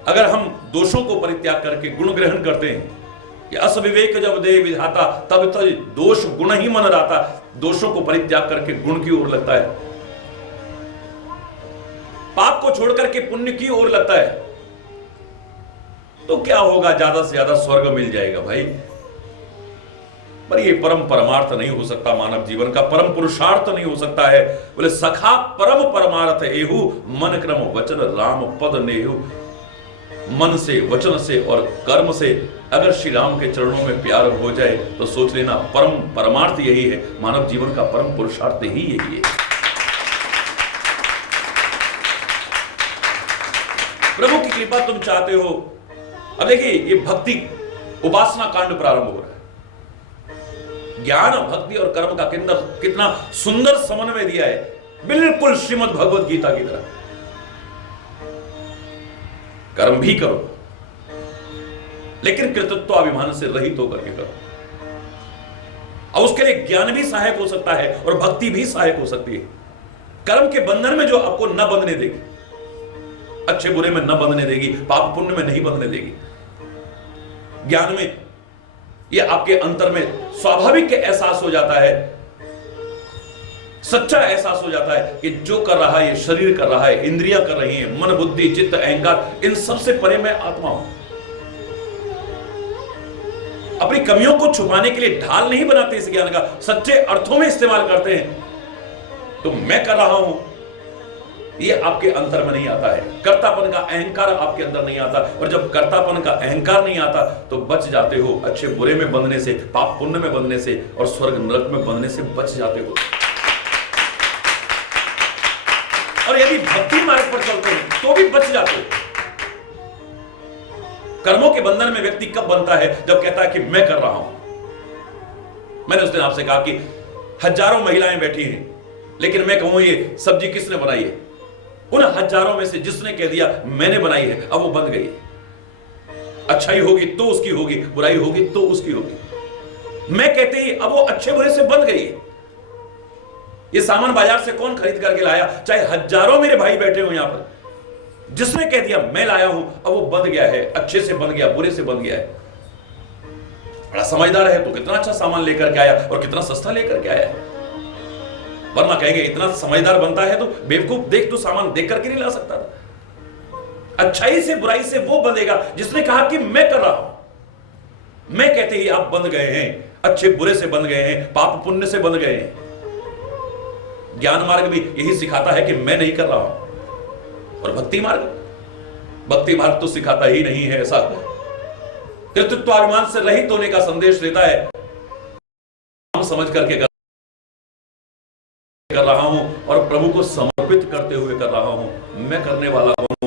अगर हम दोषों को परित्याग करके गुण ग्रहण करते हैं कि अस विवेक जब दे विधाता तब तो दोष गुण ही मन रहता, दोषों को परित्याग करके गुण की ओर लगता है, पाप को छोड़ करके पुण्य की ओर लगता है, तो क्या होगा? ज्यादा से ज्यादा स्वर्ग मिल जाएगा भाई। पर ये परम परमार्थ नहीं हो सकता, मानव जीवन का परम पुरुषार्थ नहीं हो सकता है। बोले सखा परम परमार्थ एहु मन क्रम वचन राम पद नेहु। मन से, वचन से और कर्म से अगर श्री राम के चरणों में प्यार हो जाए तो सोच लेना परम परमार्थ यही है, मानव जीवन का परम पुरुषार्थ ही यही है। प्रभु की कृपा तुम चाहते हो। अब देखिए ये भक्ति उपासना कांड प्रारंभ हो रहा है। ज्ञान, भक्ति और कर्म का कितना सुंदर समन्वय दिया है, बिल्कुल श्रीमद् भगवद गीता की तरह। कर्म भी करो लेकिन कृतत्वाभिमान से रहित होकर के करो। और उसके लिए ज्ञान भी सहायक हो सकता है और भक्ति भी सहायक हो सकती है। कर्म के बंधन में जो आपको न बंधने देगी, अच्छे बुरे में न बंधने देगी, पाप पुण्य में नहीं बंधने देगी, ज्ञान में यह आपके अंतर में स्वाभाविक एहसास हो जाता है, सच्चा एहसास हो जाता है कि जो कर रहा है ये शरीर कर रहा है, इंद्रियां कर रही हैं, मन बुद्धि चित्त अहंकार, इन सबसे परे मैं आत्मा हूं। अपनी कमियों को छुपाने के लिए ढाल नहीं बनाते इस ज्ञान का, सच्चे अर्थों में इस्तेमाल करते हैं। तो मैं कर रहा हूं ये आपके अंतर में नहीं आता है, कर्तापन का अहंकार आपके अंदर नहीं आता। और जब कर्तापन का अहंकार नहीं आता तो बच जाते हो अच्छे बुरे में बंधने से, पाप पुण्य में बंधने से और स्वर्ग नरक में बंधने से बच जाते हो। और यदि भक्ति मार्ग पर चलते हैं तो भी बच जाते हो। कर्मों के बंधन में व्यक्ति कब बनता है? जब कहता है कि मैं कर रहा हूं। मैंने उस दिन आपसे कहा कि हजारों महिलाएं बैठी हैं लेकिन मैं कहूं ये सब्जी किसने बनाई है? उन हजारों में से जिसने कह दिया मैंने बनाई है, अब वो बन गई। अच्छाई होगी तो उसकी होगी, बुराई होगी तो उसकी होगी। मैं कहते ही अब वो अच्छे बुरे से बन गई। ये सामान बाजार से कौन खरीद करके लाया? चाहे हजारों मेरे भाई बैठे हो यहां पर, जिसने कह दिया मैं लाया हूं, अब वो बन गया है, अच्छे से बन गया, बुरे से बन गया है। बड़ा समझदार है तो कितना अच्छा सामान लेकर के आया और कितना सस्ता लेकर के आया। वरना कहेंगे इतना समझदार बनता है तो बेवकूफ, देख तो सामान देख करके नहीं ला सकता था। अच्छाई से बुराई से वो बंधेगा जिसने कहा कि मैं कर रहा हूं। मैं कहते ही आप बंध गए हैं, अच्छे बुरे से बंध गए हैं, पाप पुण्य से बंध गए हैं। ज्ञान मार्ग भी यही सिखाता है कि मैं नहीं कर रहा हूं। और भक्ति मार्ग तो सिखाता ही नहीं है ऐसा। कृतत्वाभिमान से रहित होने का संदेश देता है, हम समझ करके कर रहा हूं और प्रभु को समर्पित करते हुए कर रहा हूं। मैं करने वाला कौन?